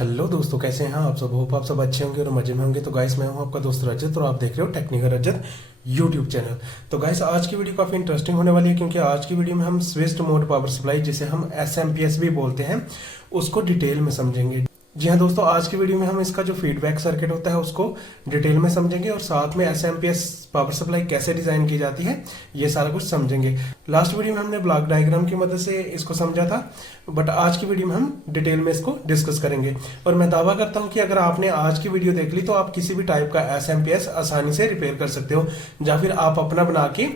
Hello दोस्तों, कैसे हैं आप सब। होप आप सब अच्छे होंगे और मजे में होंगे। तो गाइस, मैं हूं आपका दोस्त रजत और आप देख रहे हो टेक्निकल रजत यूट्यूब चैनल। तो गाइस, आज की वीडियो काफ़ी इंटरेस्टिंग होने वाली है क्योंकि आज की वीडियो में हम स्विच्ड मोड पावर सप्लाई, जिसे हम एसएमपीएस भी बोलते हैं, उसको डिटेल में समझेंगे। जी हाँ दोस्तों, आज की वीडियो में हम इसका जो फीडबैक सर्किट होता है उसको डिटेल में समझेंगे और साथ में एसएमपीएस पावर सप्लाई कैसे डिजाइन की जाती है ये सारा कुछ समझेंगे। लास्ट वीडियो में हमने ब्लॉक डायग्राम की मदद से इसको समझा था, बट आज की वीडियो में हम डिटेल में इसको डिस्कस करेंगे। और मैं दावा करता हूं कि अगर आपने आज की वीडियो देख ली तो आप किसी भी टाइप का एसएमपीएस आसानी से रिपेयर कर सकते हो, या फिर आप अपना बना के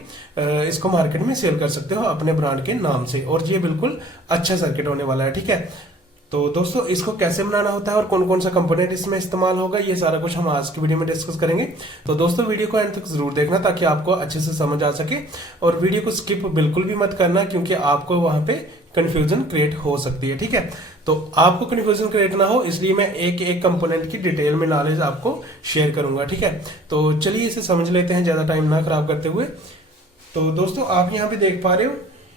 इसको मार्केट में सेल कर सकते हो अपने ब्रांड के नाम से। और ये बिल्कुल अच्छा सर्किट होने वाला है, ठीक है। तो दोस्तों, इसको कैसे बनाना होता है और कौन कौन सा कंपोनेंट इसमें इस्तेमाल होगा, ये सारा कुछ हम आज की वीडियो में डिस्कस करेंगे। तो दोस्तों, वीडियो को एंड तक जरूर देखना ताकि आपको अच्छे से समझ आ सके, और वीडियो को स्किप बिल्कुल भी मत करना क्योंकि आपको वहां पे कंफ्यूजन क्रिएट हो सकती है, ठीक है। तो आपको कंफ्यूजन क्रिएट ना हो इसलिए मैं एक एक कंपोनेंट की डिटेल में नॉलेज आपको शेयर करूंगा, ठीक है। तो चलिए इसे समझ लेते हैं ज्यादा टाइम ना खराब करते हुए। तो दोस्तों, आप यहाँ पे देख पा रहे हो,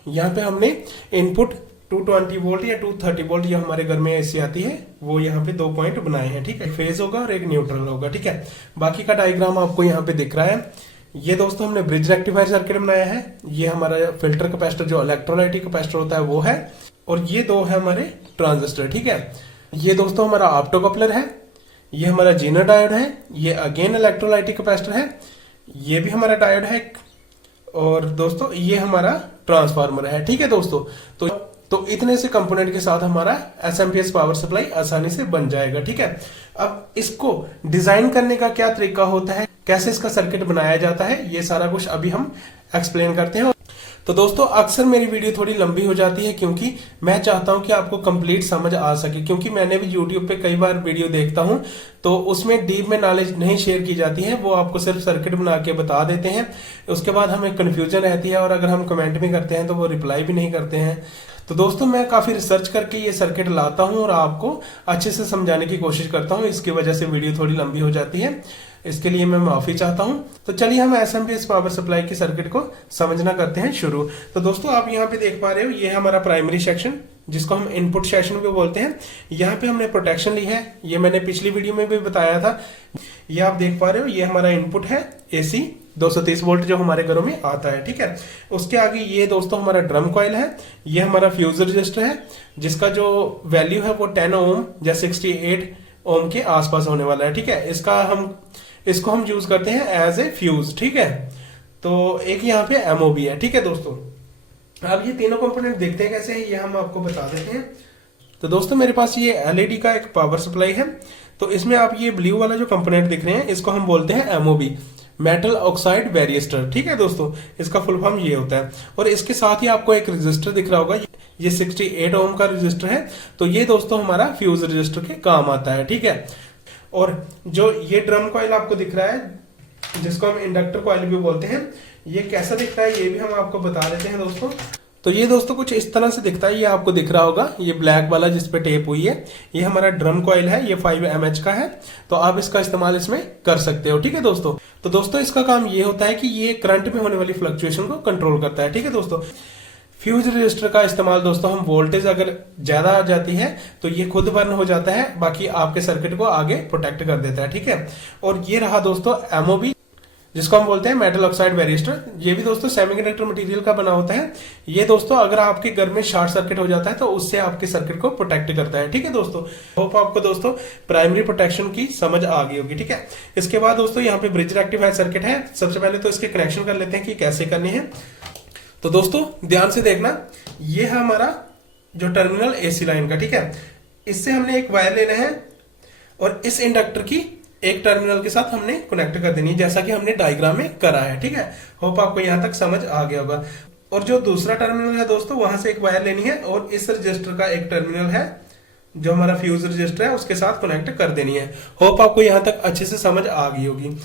यहाँ पे हमने इनपुट 220 वोल्ट या 230 वोल्ट, ये हमारे घर में एसी आती है, वो यहाँ पे 2 पॉइंट बनाए हैं, ठीक है। फेज होगा और एक न्यूट्रल होगा, ठीक है। बाकी का डायग्राम आपको यहाँ पे दिख रहा है। ये दोस्तों हमने ब्रिज रेक्टिफायर सर्किट बनाया है। ये हमारा फिल्टर कैपेसिटर जो इलेक्ट्रोलाइटिक कैपेसिटर होता है वो है, और ये दो है हमारे ट्रांजिस्टर, ठीक है। ये दोस्तों हमारा ऑप्टो कपलर है। ये हमारा जीनर डायोड है। ये अगेन इलेक्ट्रोलाइटिक कैपेसिटर है। ये भी हमारा डायोड है। और दोस्तों, ये हमारा ट्रांसफार्मर है, ठीक है दोस्तों। तो इतने से कंपोनेंट के साथ हमारा एसएमपीएस पावर सप्लाई आसानी से बन जाएगा, ठीक है। अब इसको डिजाइन करने का क्या तरीका होता है, कैसे इसका सर्किट बनाया जाता है, ये सारा कुछ अभी हम एक्सप्लेन करते हैं। तो दोस्तों, अक्सर मेरी वीडियो थोड़ी लंबी हो जाती है क्योंकि मैं चाहता हूं कि आपको कंप्लीट समझ आ सके, क्योंकि मैंने भी यूट्यूब पे कई बार वीडियो देखता हूं तो उसमें डीप में नॉलेज नहीं शेयर की जाती है। वो आपको सिर्फ सर्किट बना के बता देते हैं, उसके बाद हमें कंफ्यूजन रहती है और अगर हम कमेंट भी करते हैं तो वो रिप्लाई भी नहीं करते हैं। तो दोस्तों, मैं काफी रिसर्च करके ये सर्किट लाता हूं और आपको अच्छे से समझाने की कोशिश करता हूं। इसकी वजह से वीडियो थोड़ी लंबी हो जाती है, इसके लिए मैं माफी चाहता हूं। तो चलिए हम एसएमपीएस पावर सप्लाई की सर्किट को समझना करते हैं शुरू। तो दोस्तों, आप यहाँ पे देख पा रहे हो, ये हमारा प्राइमरी सेक्शन जिसको हम इनपुट सेक्शन भी बोलते हैं। यहाँ पे हमने प्रोटेक्शन ली है, ये मैंने पिछली वीडियो में भी बताया था। ये आप देख पा रहे हो, ये हमारा इनपुट है एसी 230 वोल्ट जो हमारे घरों में आता है, ठीक है। उसके आगे ये दोस्तों हमारा ड्रम कॉइल है। ये हमारा फ्यूज रजिस्टर है जिसका जो वैल्यू है वो 10 ओम या 68 ओम के आसपास होने वाला है, ठीक है। इसको हम यूज करते हैं एज ए फ्यूज, ठीक है। तो एक यहाँ पे एमओबी है, ठीक है दोस्तों। अब ये तीनों कंपोनेंट देखते हैं कैसे है, ये हम आपको बता देते हैं। तो दोस्तों, मेरे पास ये एलईडी का एक पावर सप्लाई है। तो इसमें आप ये ब्लू वाला जो कंपोनेंट दिख रहे हैं इसको हम बोलते हैं एमओबी, मेटल ऑक्साइड वेरिएस्टर, ठीक है दोस्तों। इसका फुल फॉर्म ये होता है। और इसके साथ ही आपको एक रजिस्टर दिख रहा होगा, ये 68 ओम का रजिस्टर है। तो ये दोस्तों हमारा फ्यूज रजिस्टर के काम आता है, ठीक है। और जो ये ड्रम कॉइल आपको दिख रहा है जिसको हम इंडक्टर कॉइल भी बोलते हैं, ये कैसा दिखता है ये भी हम आपको बता देते हैं दोस्तों। तो ये दोस्तों कुछ इस तरह से दिखता है, ये आपको दिख रहा होगा, ये ब्लैक वाला जिस पे टेप हुई है, ये हमारा ड्रम कॉइल है। ये 5 mH का है, तो आप इसका इस्तेमाल इसमें कर सकते हो, ठीक है दोस्तों। तो दोस्तों, इसका काम ये होता है कि ये करंट में होने वाली फ्लक्चुएशन को कंट्रोल करता है, ठीक है दोस्तों। फ्यूज रजिस्टर का इस्तेमाल दोस्तों हम वोल्टेज अगर ज्यादा आ जाती है तो ये खुद बर्न हो जाता है, बाकी आपके सर्किट को आगे प्रोटेक्ट कर देता है, ठीक है। और ये रहा दोस्तों एमओबी जिसको हम बोलते हैं मेटल ऑक्साइड वेरिएस्टर। ये भी दोस्तों सेमीकंडक्टर मटेरियल का बना होता है। ये दोस्तों अगर आपके घर में शॉर्ट सर्किट हो जाता है तो उससे आपके सर्किट को प्रोटेक्ट करता है, ठीक है दोस्तों। होप आपको दोस्तों प्राइमरी प्रोटेक्शन की समझ आ गई होगी, ठीक है। इसके बाद दोस्तों यहाँ पे ब्रिज रेक्टिफायर सर्किट है। सबसे पहले तो इसके कनेक्शन कर लेते हैं कि कैसे करनी है। तो दोस्तों ध्यान से देखना, ये है हमारा जो टर्मिनल एसी लाइन का, ठीक है। इससे हमने एक वायर लेना है और इस इंडक्टर की एक टर्मिनल के साथ हमने कनेक्ट कर देनी है, जैसा कि हमने डायग्राम में करा है, ठीक है। होप आपको यहां तक समझ आ गया होगा। और जो दूसरा टर्मिनल है दोस्तों, वहां से एक वायर लेनी है और इस रजिस्टर का एक टर्मिनल है जो हमारा फ्यूज रजिस्टर है उसके साथ कनेक्ट कर देनी है। होप आपको यहां तक अच्छे से समझ आ गई होगी।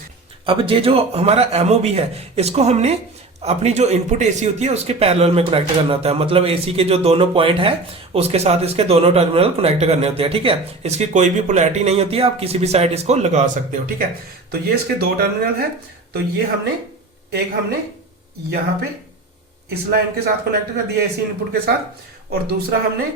अब ये जो हमारा एमओबी है इसको हमने अपनी जो इनपुट एसी होती है उसके पैरेलल में कनेक्ट करना होता है। मतलब एसी के जो दोनों पॉइंट है उसके साथ इसके दोनों टर्मिनल कनेक्ट करने होते हैं, ठीक है। इसकी कोई भी पोलैरिटी नहीं होती है, आप किसी भी साइड इसको लगा सकते हो, ठीक है। तो ये इसके दो टर्मिनल है। तो ये हमने यहाँ पे इस लाइन के साथ कनेक्ट कर दिया एसी इनपुट के साथ, और दूसरा हमने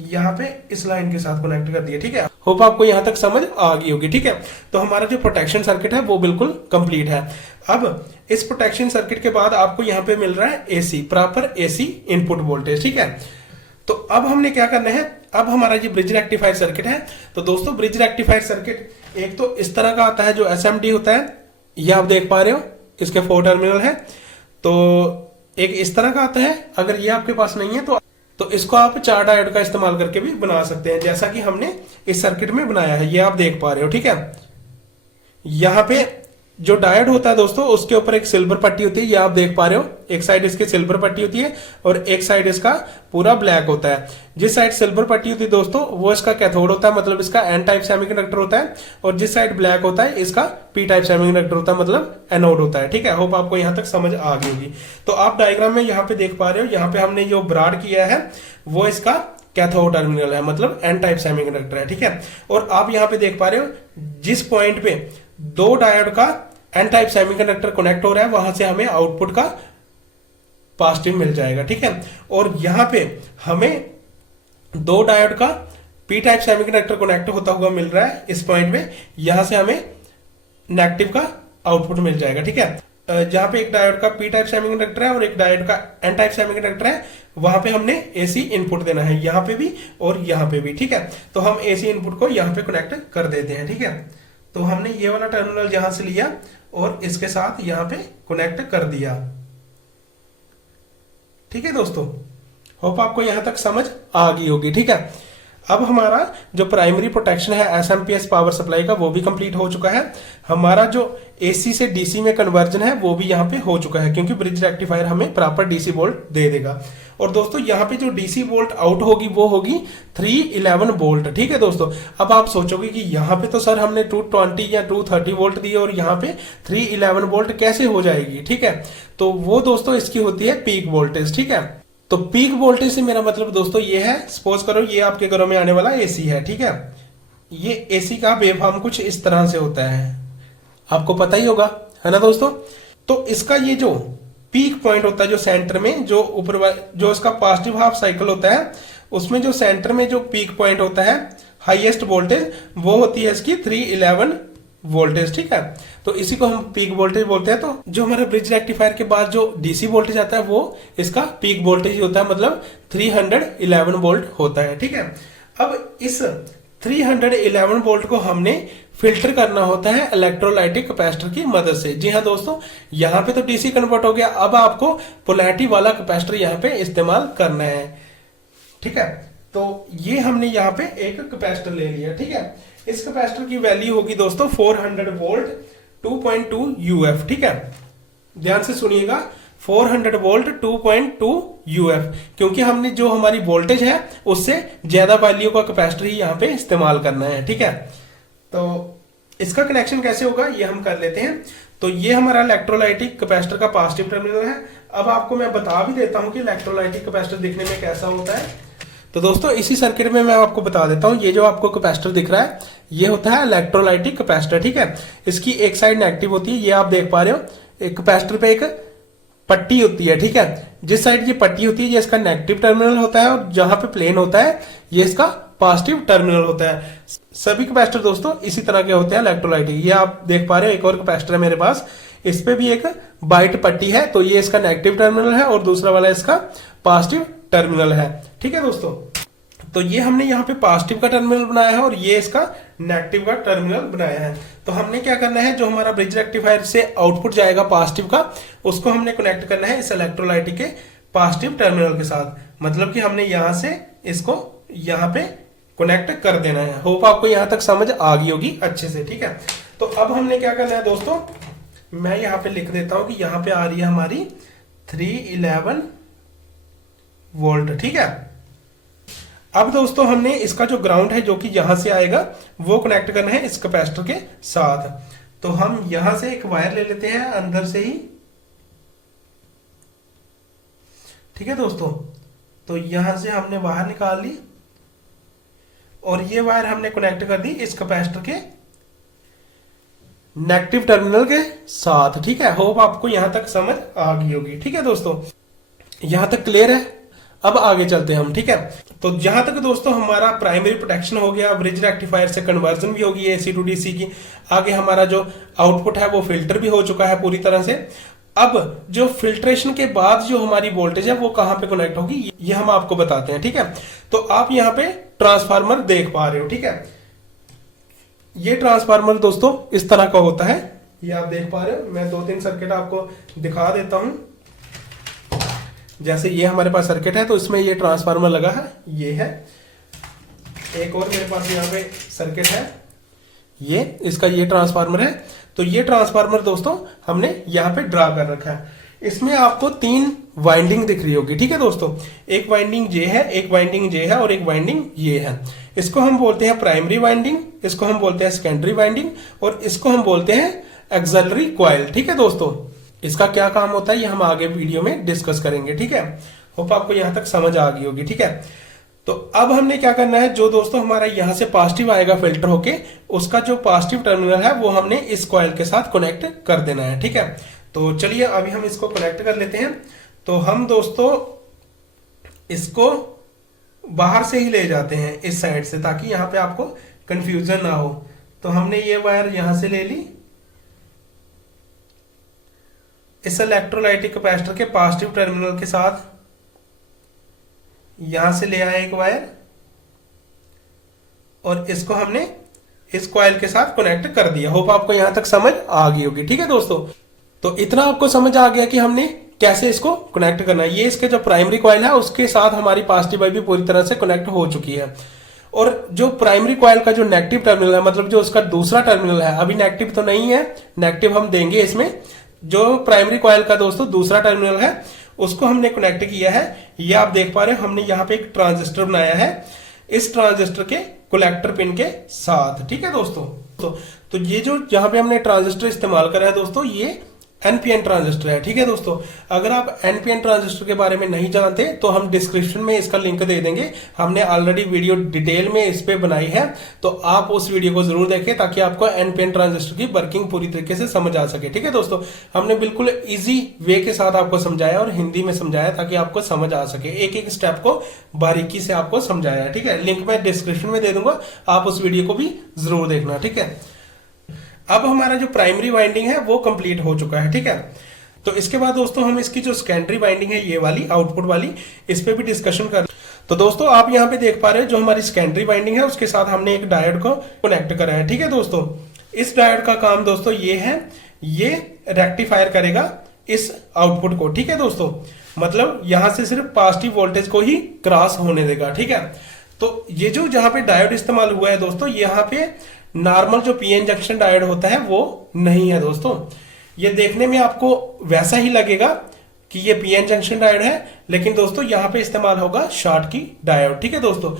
यहाँ पे इस लाइन के साथ कनेक्ट कर दिया। ठीक है, होप आपको यहाँ तक समझ आ गई होगी। ठीक है, तो हमारा जो प्रोटेक्शन सर्किट है वो बिल्कुल कंप्लीट है। अब इस प्रोटेक्शन सर्किट के बाद आपको यहाँ पे मिल रहा है AC, proper AC input voltage. ठीक है, तो अब हमने क्या करना है, अब हमारा ये ब्रिज रेक्टिफायर सर्किट है। तो दोस्तों ब्रिज रेक्टिफायर सर्किट एक तो इस तरह का आता है जो एसएमडी होता है, ये आप देख पा रहे हो, इसके 4 टर्मिनल है। तो एक इस तरह का आता है, अगर ये आपके पास नहीं है तो इसको आप 4 डायोड का इस्तेमाल करके भी बना सकते हैं, जैसा कि हमने इस सर्किट में बनाया है, ये आप देख पा रहे हो। ठीक है, यहाँ पे जो डायोड होता है दोस्तों उसके ऊपर एक सिल्वर पट्टी होती है, ये आप देख पा रहे हो, एक साइड इसकी सिल्वर पट्टी होती है और एक साइड इसका पूरा ब्लैक होता है। जिस साइड सिल्वर पट्टी होती है दोस्तों वो इसका कैथोड होता है, मतलब इसका एन टाइप सेमीकंडक्टर होता है, और जिस साइड ब्लैक होता है इसका पी टाइप सेमीकंडक्टर होता है, मतलब एनोड होता है। ठीक है, होप आपको यहाँ तक समझ आ गई होगी। तो आप डायग्राम में यहाँ पे देख पा रहे हो, यहाँ पे हमने जो ब्राड किया है वो इसका कैथोड टर्मिनल है, मतलब एन टाइप सेमीकंडक्टर है। ठीक है, और आप यहाँ पे देख पा रहे हो जिस पॉइंट पे 2 डायोड का एन टाइप सेमीकंडक्टर कनेक्ट हो रहा है वहां से हमें आउटपुट का पॉजिटिव मिल जाएगा। ठीक है, और यहां पे हमें 2 डायोड का पी टाइप सेमीकंडक्टर कनेक्ट होता हुआ मिल रहा है इस पॉइंट में, यहां से हमें नेगेटिव का आउटपुट मिल जाएगा। ठीक है, जहां पे एक डायोड का पी टाइप सेमीकंडक्टर है और एक डायोड का एन टाइप सेमीकंडक्टर है, वहां पे हमने एसी इनपुट देना है, यहां पे भी और यहां पे भी। ठीक है, तो हम एसी इनपुट को यहां पे कनेक्ट कर देते हैं। ठीक है, तो हमने ये वाला टर्मिनल यहां से लिया और इसके साथ यहां पे कनेक्ट कर दिया। ठीक है दोस्तों, होप आपको यहां तक समझ आ गई होगी। ठीक है, अब हमारा जो प्राइमरी प्रोटेक्शन है एसएमपीएस पावर सप्लाई का वो भी कंप्लीट हो चुका है। हमारा जो एसी से डीसी में कन्वर्जन है वो भी यहाँ पे हो चुका है, क्योंकि ब्रिज रेक्टिफायर हमें प्रॉपर डीसी वोल्ट दे देगा। और दोस्तों यहाँ पे जो डीसी वोल्ट आउट होगी वो होगी 311 वोल्ट। ठीक है दोस्तों, अब आप सोचोगे कि यहाँ पे तो सर हमने 220 या 230 वोल्ट दिए और यहाँ पे 311 वोल्ट कैसे हो जाएगी। ठीक है, तो वो दोस्तों इसकी होती है पीक वोल्टेज। ठीक है, तो पीक वोल्टेज से मेरा मतलब दोस्तों ये है, सपोज करो ये आपके घरों में आने वाला एसी है। ठीक है, ये एसी का वेवफॉर्म कुछ इस तरह से होता है, आपको पता ही होगा, है ना दोस्तों। तो इसका ये जो पीक पॉइंट होता है जो सेंटर में, जो ऊपर जो इसका पॉजिटिव हाफ साइकिल होता है उसमें जो सेंटर में जो पीक पॉइंट होता है हाईएस्ट वोल्टेज, वो होती है इसकी 311 वोल्टेज। ठीक है, तो इसी को हम पीक वोल्टेज बोलते हैं। तो जो हमारा ब्रिज रेक्टिफायर के बाद जो डीसी वोल्टेज आता है वो इसका पीक वोल्टेज होता है, मतलब 311 वोल्ट होता है। ठीक है, अब इस 311 वोल्ट को हमने फिल्टर करना होता है इलेक्ट्रोलाइटिक कैपेसिटर की मदद से। जी हाँ दोस्तों, यहाँ पे तो डीसी कन्वर्ट हो गया, अब आपको पोलैरिटी वाला कैपेसिटर यहाँ पे इस्तेमाल करना है। ठीक है, तो ये हमने यहाँ पे एक कैपेसिटर ले लिया। ठीक है, इस कैपेसिटर की वैल्यू होगी दोस्तों 400 वोल्ट 2.2 यूएफ। ठीक है, ध्यान से सुनिएगा, 400 वोल्ट 2.2 यूएफ, क्योंकि हमने जो हमारी वोल्टेज है उससे ज्यादा वैल्यू का कैपेसिटर ही यहाँ पे इस्तेमाल करना है। ठीक है, तो इसका कनेक्शन कैसे होगा ये हम कर लेते हैं। तो ये हमारा इलेक्ट्रोलाइटिक कैपेसिटर का पॉजिटिव टर्मिनल है। अब आपको मैं बता भी देता हूं कि इलेक्ट्रोलाइटिक कैपेसिटर दिखने में कैसा होता है। तो दोस्तों इसी सर्किट में मैं आपको बता देता हूं, ये जो आपको कैपेसिटर दिख रहा है ये होता है इलेक्ट्रोलाइटिक कैपेसिटर। ठीक है, इसकी एक साइड नेगेटिव होती है, ये आप देख पा रहे हो, एक कैपेसिटर पे एक पट्टी होती है। ठीक है, जिस साइड ये पट्टी होती है ये इसका नेगेटिव टर्मिनल होता है और जहां पे प्लेन होता है ये इसका पॉजिटिव टर्मिनल होता है। सभी कैपेसिटर दोस्तों इसी तरह के होते हैं इलेक्ट्रोलाइटिक। ये आप देख पा रहे हो, एक और कैपेसिटर है मेरे पास, इस पे भी एक वाइट पट्टी है, तो ये इसका नेगेटिव टर्मिनल है और दूसरा वाला इसका पॉजिटिव टर्मिनल है। ठीक है दोस्तों, तो ये हमने यहाँ पे पॉजिटिव का टर्मिनल बनाया है और ये इसका नेगेटिव का टर्मिनल बनाया है। तो हमने क्या करना है, जो हमारा ब्रिज रेक्टिफायर से आउटपुट जाएगा पॉजिटिव का, उसको हमने कनेक्ट करना है इस इलेक्ट्रोलाइटिक के पॉजिटिव टर्मिनल के साथ। मतलब कि हमने यहां से इसको यहाँ पे कनेक्ट कर देना है। होप आपको यहां तक समझ आ गई होगी अच्छे से। ठीक है, तो अब हमने क्या करना है दोस्तों, मैं यहाँ पे लिख देता हूं कि यहाँ पे आ रही है हमारी 311 वोल्ट। ठीक है, अब दोस्तों हमने इसका जो ग्राउंड है जो कि यहां से आएगा वो कनेक्ट करना है इस कैपेसिटर के साथ। तो हम यहां से एक वायर ले लेते हैं अंदर से ही। ठीक है दोस्तों, तो यहां से हमने बाहर निकाल ली और ये वायर हमने कनेक्ट कर दी इस कैपेसिटर के नेगेटिव टर्मिनल के साथ। ठीक है, होप आपको यहां तक समझ आ गई होगी। ठीक है दोस्तों, यहां तक क्लियर है। अब आगे चलते हैं हम। ठीक है, तो जहां तक दोस्तों हमारा प्राइमरी प्रोटेक्शन हो गया, ब्रिज रेक्टिफायर से कन्वर्जन भी होगी एसी टू डीसी की, आगे हमारा जो आउटपुट है वो फिल्टर भी हो चुका है पूरी तरह से। अब जो फिल्ट्रेशन के बाद जो हमारी वोल्टेज है वो कहां पे कनेक्ट होगी ये हम आपको बताते हैं, ठीक है। तो आप यहां पे ट्रांसफार्मर देख पा रहे हो, ठीक है। ये ट्रांसफार्मर दोस्तों इस तरह का होता है, ये आप देख पा रहे हो। मैं 2-3 सर्किट आपको दिखा देता हूं। जैसे ये हमारे पास सर्किट है तो इसमें ये ट्रांसफार्मर लगा है, ये है। एक और मेरे पास यहाँ पे सर्किट है, ये इसका ये ट्रांसफार्मर है। तो ये ट्रांसफार्मर दोस्तों हमने यहाँ पे ड्रा कर रखा है। इसमें आपको 3 वाइंडिंग दिख रही होगी, ठीक है दोस्तों। एक वाइंडिंग ये है, एक वाइंडिंग ये है और एक वाइंडिंग ये है। इसको हम बोलते हैं प्राइमरी वाइंडिंग, इसको हम बोलते हैं सेकेंडरी वाइंडिंग और इसको हम बोलते हैं एक्सिलरी कॉइल, ठीक है दोस्तों। इसका क्या काम होता है ये हम आगे वीडियो में डिस्कस करेंगे, ठीक है। होप आपको यहां तक समझ आ गई होगी, ठीक है। तो अब हमने क्या करना है, जो दोस्तों हमारा यहां से पॉजिटिव आएगा फिल्टर होके, उसका जो पॉजिटिव टर्मिनल है वो हमने इस कॉइल के साथ कनेक्ट कर देना है, ठीक है। तो चलिए अभी हम इसको कनेक्ट कर लेते हैं। तो हम दोस्तों इसको बाहर से ही ले जाते हैं इस साइड से, ताकि यहां पे आपको कंफ्यूजन ना हो। तो हमने ये वायर यहां से ले ली, इस इलेक्ट्रोलाइटिक कैपेसिटर के पॉजिटिव टर्मिनल के साथ यहां से ले आए एक वायर और इसको हमने इस कॉइल के साथ कनेक्ट कर दिया। होप आपको यहां तक समझ आ गई होगी, ठीक है दोस्तों। तो इतना आपको समझ आ गया कि हमने कैसे इसको कनेक्ट करना है। ये इसके जो प्राइमरी कॉइल है उसके साथ हमारी पॉजिटिव वाइप भी पूरी तरह से कनेक्ट हो चुकी है। और जो प्राइमरी कॉइल का जो नेगेटिव टर्मिनल है, मतलब जो उसका दूसरा टर्मिनल है, अभी नेगेटिव तो नहीं है, नेगेटिव हम देंगे इसमें। जो प्राइमरी कॉइल का दोस्तों दूसरा टर्मिनल है उसको हमने कनेक्ट किया है। ये आप देख पा रहे हो, हमने यहाँ पे एक ट्रांजिस्टर बनाया है इस ट्रांजिस्टर के कलेक्टर पिन के साथ, ठीक है दोस्तों। तो ये जो यहाँ पे हमने ट्रांजिस्टर इस्तेमाल करा है दोस्तों, ये एनपीएन ट्रांजिस्टर है, ठीक है दोस्तों। अगर आप एनपीएन ट्रांजिस्टर के बारे में नहीं जानते तो हम डिस्क्रिप्शन में इसका लिंक दे देंगे। हमने ऑलरेडी वीडियो डिटेल में इस पे बनाई है, तो आप उस वीडियो को जरूर देखें ताकि आपको एनपीएन ट्रांजिस्टर की वर्किंग पूरी तरीके से समझ आ सके, ठीक है दोस्तों। हमने बिल्कुल इजी वे के साथ आपको समझाया और हिंदी में समझाया ताकि आपको समझ आ सके, एक एक स्टेप को बारीकी से आपको समझाया, ठीक है। लिंक मैं डिस्क्रिप्शन में दे दूंगा, आप उस वीडियो को भी जरूर देखना, ठीक है। अब हमारा जो प्राइमरी वाइंडिंग है वो कंप्लीट हो चुका है, ठीक है। तो इसके बाद दोस्तों हम इसकी जो सेकेंडरी वाइंडिंग है, ये वाली आउटपुट वाली, इस पे भी डिस्कशन कर। तो दोस्तों आप यहाँ पे देख पा रहे हो जो हमारी सेकेंडरी वाइंडिंग है उसके साथ हमने एक डायोड को कनेक्ट करा है, ठीक है दोस्तों। इस डायोड का काम दोस्तों ये है, ये रेक्टिफायर करेगा इस आउटपुट को, ठीक है दोस्तों। मतलब यहां से सिर्फ पॉजिटिव वोल्टेज को ही क्रॉस होने देगा, ठीक है। तो ये जो जहां पे डायोड इस्तेमाल हुआ है दोस्तों, यहाँ पे नॉर्मल जो पीएन जंक्शन डायोड होता है वो नहीं है दोस्तों। ये देखने में आपको वैसा ही लगेगा कि ये पीएन जंक्शन डायोड है, लेकिन दोस्तों यहाँ पे इस्तेमाल होगा शॉर्टकी डायोड, ठीक है दोस्तों।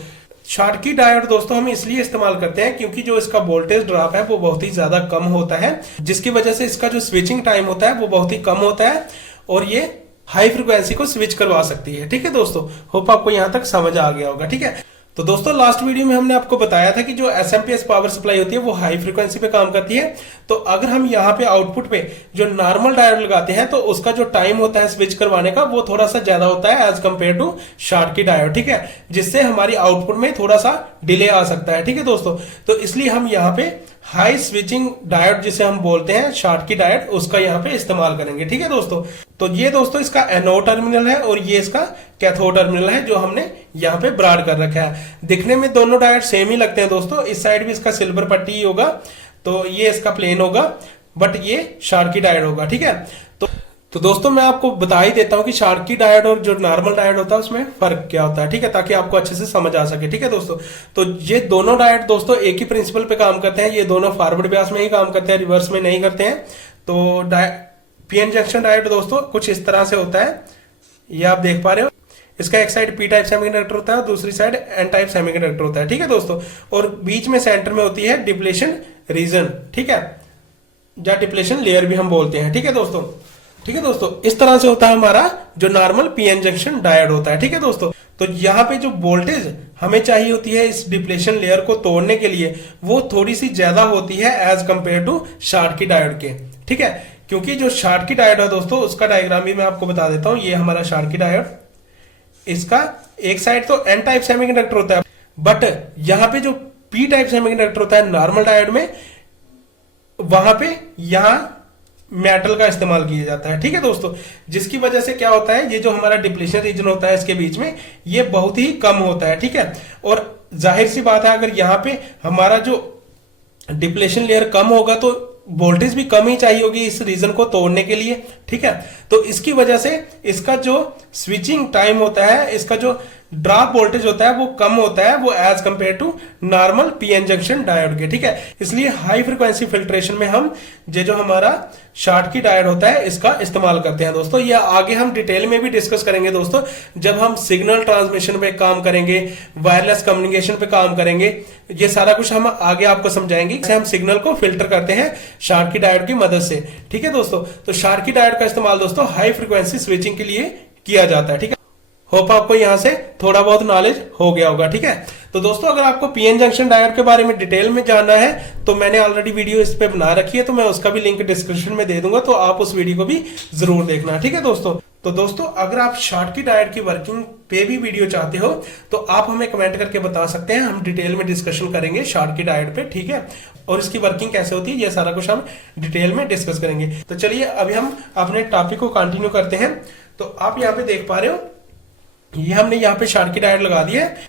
शॉर्टकी डायोड दोस्तों हम इसलिए इस्तेमाल करते हैं क्योंकि जो इसका वोल्टेज ड्रॉप है वो बहुत ही ज्यादा कम होता है, जिसकी वजह से इसका जो स्विचिंग टाइम होता है वो बहुत ही कम होता है और ये हाई फ्रिक्वेंसी को स्विच करवा सकती है, ठीक है दोस्तों। होप आपको यहां तक समझ आ गया होगा, ठीक है। तो दोस्तों लास्ट वीडियो में हमने आपको बताया था कि जो एसएमपीएस पावर सप्लाई होती है वो हाई फ्रीक्वेंसी पे काम करती है। तो अगर हम यहाँ पे आउटपुट पे जो नॉर्मल डायोड लगाते हैं तो उसका जो टाइम होता है स्विच करवाने का वो थोड़ा सा ज्यादा होता है as compare to Schottky diode, ठीक है। जिससे हमारी आउटपुट में थोड़ा सा डिले आ सकता है, ठीक है दोस्तों। तो इसलिए हम यहाँ पे हाई स्विचिंग डायोड जिसे हम बोलते हैं शॉर्टकी डायोड, उसका यहाँ पे इस्तेमाल करेंगे, ठीक है दोस्तों। तो ये दोस्तों इसका एनोड टर्मिनल है और ये इसका कैथोड टर्मिनल है जो हमने यहाँ पे ब्राड कर रखा है। दिखने में दोनों डायोड सेम ही लगते हैं दोस्तों। इस साइड भी इसका सिल्वर पट्टी ही होगा, तो ये इसका प्लेन होगा, बट ये शॉर्टकी डायोड होगा, ठीक है। तो दोस्तों मैं आपको बता ही देता हूं कि शॉर्टकी डायोड और जो नॉर्मल डायोड होता है उसमें फर्क क्या होता है, ठीक है, ताकि आपको अच्छे से समझ आ सके, ठीक है दोस्तों। तो ये दोनों डायोड दोस्तों एक ही प्रिंसिपल पे काम करते हैं। ये दोनों फॉरवर्ड ब्यास में ही काम करते हैं, रिवर्स में नहीं करते हैं। तो पीएन जंक्शन डायोड दोस्तों कुछ इस तरह से होता है, ये आप देख पा रहे हो। इसका एक साइड पी टाइप सेमीकंडक्टर होता है और दूसरी साइड एन टाइप सेमीकंडक्टर होता है, ठीक है दोस्तों। और बीच में सेंटर में होती है डिप्लेशन रीजन, ठीक है, या डिप्लेशन लेयर भी हम बोलते हैं, ठीक है दोस्तों। ठीक है दोस्तों, इस तरह से होता है हमारा जो नॉर्मल पीएन जंक्शन डायोड होता है, ठीक है दोस्तों। तो यहाँ पे जो वोल्टेज हमें चाहिए होती है इस डिप्लेशन लेयर को तोड़ने के लिए वो थोड़ी सी ज्यादा होती है as compare to Schottky diode के, ठीक है। क्योंकि जो शॉर्टकी डायोड है दोस्तों उसका डायग्राम भी मैं आपको बता देता हूं। ये हमारा शॉर्टकी डायोड, इसका एक साइड तो एन टाइप सेमीकंडक्टर होता है, बट यहाँ पे जो पी टाइप सेमीकंडक्टर होता है नॉर्मल डायोड में, वहां पे यहां मेटल का इस्तेमाल किया जाता है। ठीक है दोस्तों, जिसकी वजह से क्या होता है, ये जो हमारा डिप्लीशन रीजन होता है इसके बीच में, ये बहुत ही कम होता है। ठीक है, और जाहिर सी बात है अगर यहाँ पे हमारा जो डिप्लेशन लेयर कम होगा तो वोल्टेज भी कम ही चाहिए होगी इस रीजन को तोड़ने के लिए। ठीक है, तो इसकी वजह से इसका जो स्विचिंग टाइम होता है, इसका जो ड्रॉप वोल्टेज होता है वो कम होता है, वो as compare to normal PN junction diode के। ठीक है, इसलिए हाई फ्रिक्वेंसी फिल्ट्रेशन में हम ये जो हमारा शॉटकी डायोड होता है इसका इस्तेमाल करते हैं दोस्तों। ये आगे हम डिटेल में भी डिस्कस करेंगे दोस्तों, जब हम सिग्नल ट्रांसमिशन पे काम करेंगे, वायरलेस कम्युनिकेशन पे काम करेंगे, ये सारा कुछ हम आगे आपको समझाएंगे कैसे हम सिग्नल को फिल्टर करते हैं शॉटकी डायोड की मदद से। ठीक है दोस्तों, तो शॉटकी डायोड का इस्तेमाल दोस्तों हाई फ्रिक्वेंसी स्विचिंग के लिए किया जाता है। ठीक है, होप आपको यहां से थोड़ा बहुत नॉलेज हो गया होगा। ठीक है, तो दोस्तों अगर आपको पीएन जंक्शन डायोड के बारे में डिटेल में जानना है तो मैंने ऑलरेडी वीडियो इस पे बना रखी है, तो मैं उसका भी लिंक डिस्क्रिप्शन में दे दूंगा, तो आप उस वीडियो को भी जरूर देखना। ठीक है दोस्तों, तो दोस्तों अगर आप शॉटकी डायोड की वर्किंग पे भी वीडियो चाहते हो तो आप हमें कमेंट करके बता सकते हैं, हम डिटेल में डिस्कशन करेंगे शॉटकी डायोड पे। ठीक है, और इसकी वर्किंग कैसे होती है ये सारा कुछ हम डिटेल में डिस्कस करेंगे। तो चलिए अभी हम अपने टॉपिक को कंटिन्यू करते हैं। तो आप यहाँ पे देख पा रहे हो, ये हमने यहाँ पे शॉटकी डायोड लगा दिया है।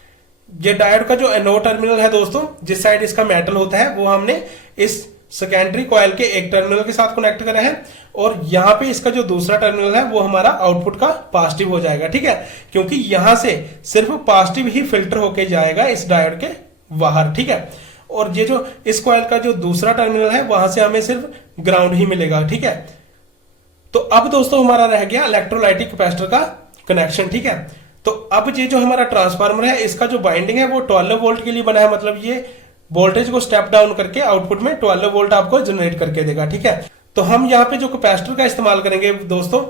ये डायोड का जो एनोड टर्मिनल है दोस्तों, जिस साइड इसका मेटल होता है, वो हमने इस सेकेंडरी कॉइल के एक टर्मिनल के साथ कनेक्ट करा है, और यहाँ पे इसका जो दूसरा टर्मिनल है वो हमारा आउटपुट का पॉजिटिव हो जाएगा। ठीक है, क्योंकि यहां से सिर्फ पॉजिटिव ही फिल्टर होके जाएगा इस डायोड के बाहर। ठीक है, और ये जो इस कॉइल का जो दूसरा टर्मिनल है वहां से हमें सिर्फ ग्राउंड ही मिलेगा। ठीक है, तो अब दोस्तों हमारा रह गया इलेक्ट्रोलाइटिक कैपेसिटर का कनेक्शन। ठीक है, तो अब ये जो हमारा ट्रांसफार्मर है इसका जो बाइंडिंग है वो 12 वोल्ट के लिए बना है, मतलब ये वोल्टेज को स्टेप डाउन करके आउटपुट में 12 वोल्ट आपको जनरेट करके देगा। ठीक है, तो हम यहाँ पे जो कैपेसिटर का इस्तेमाल करेंगे दोस्तों,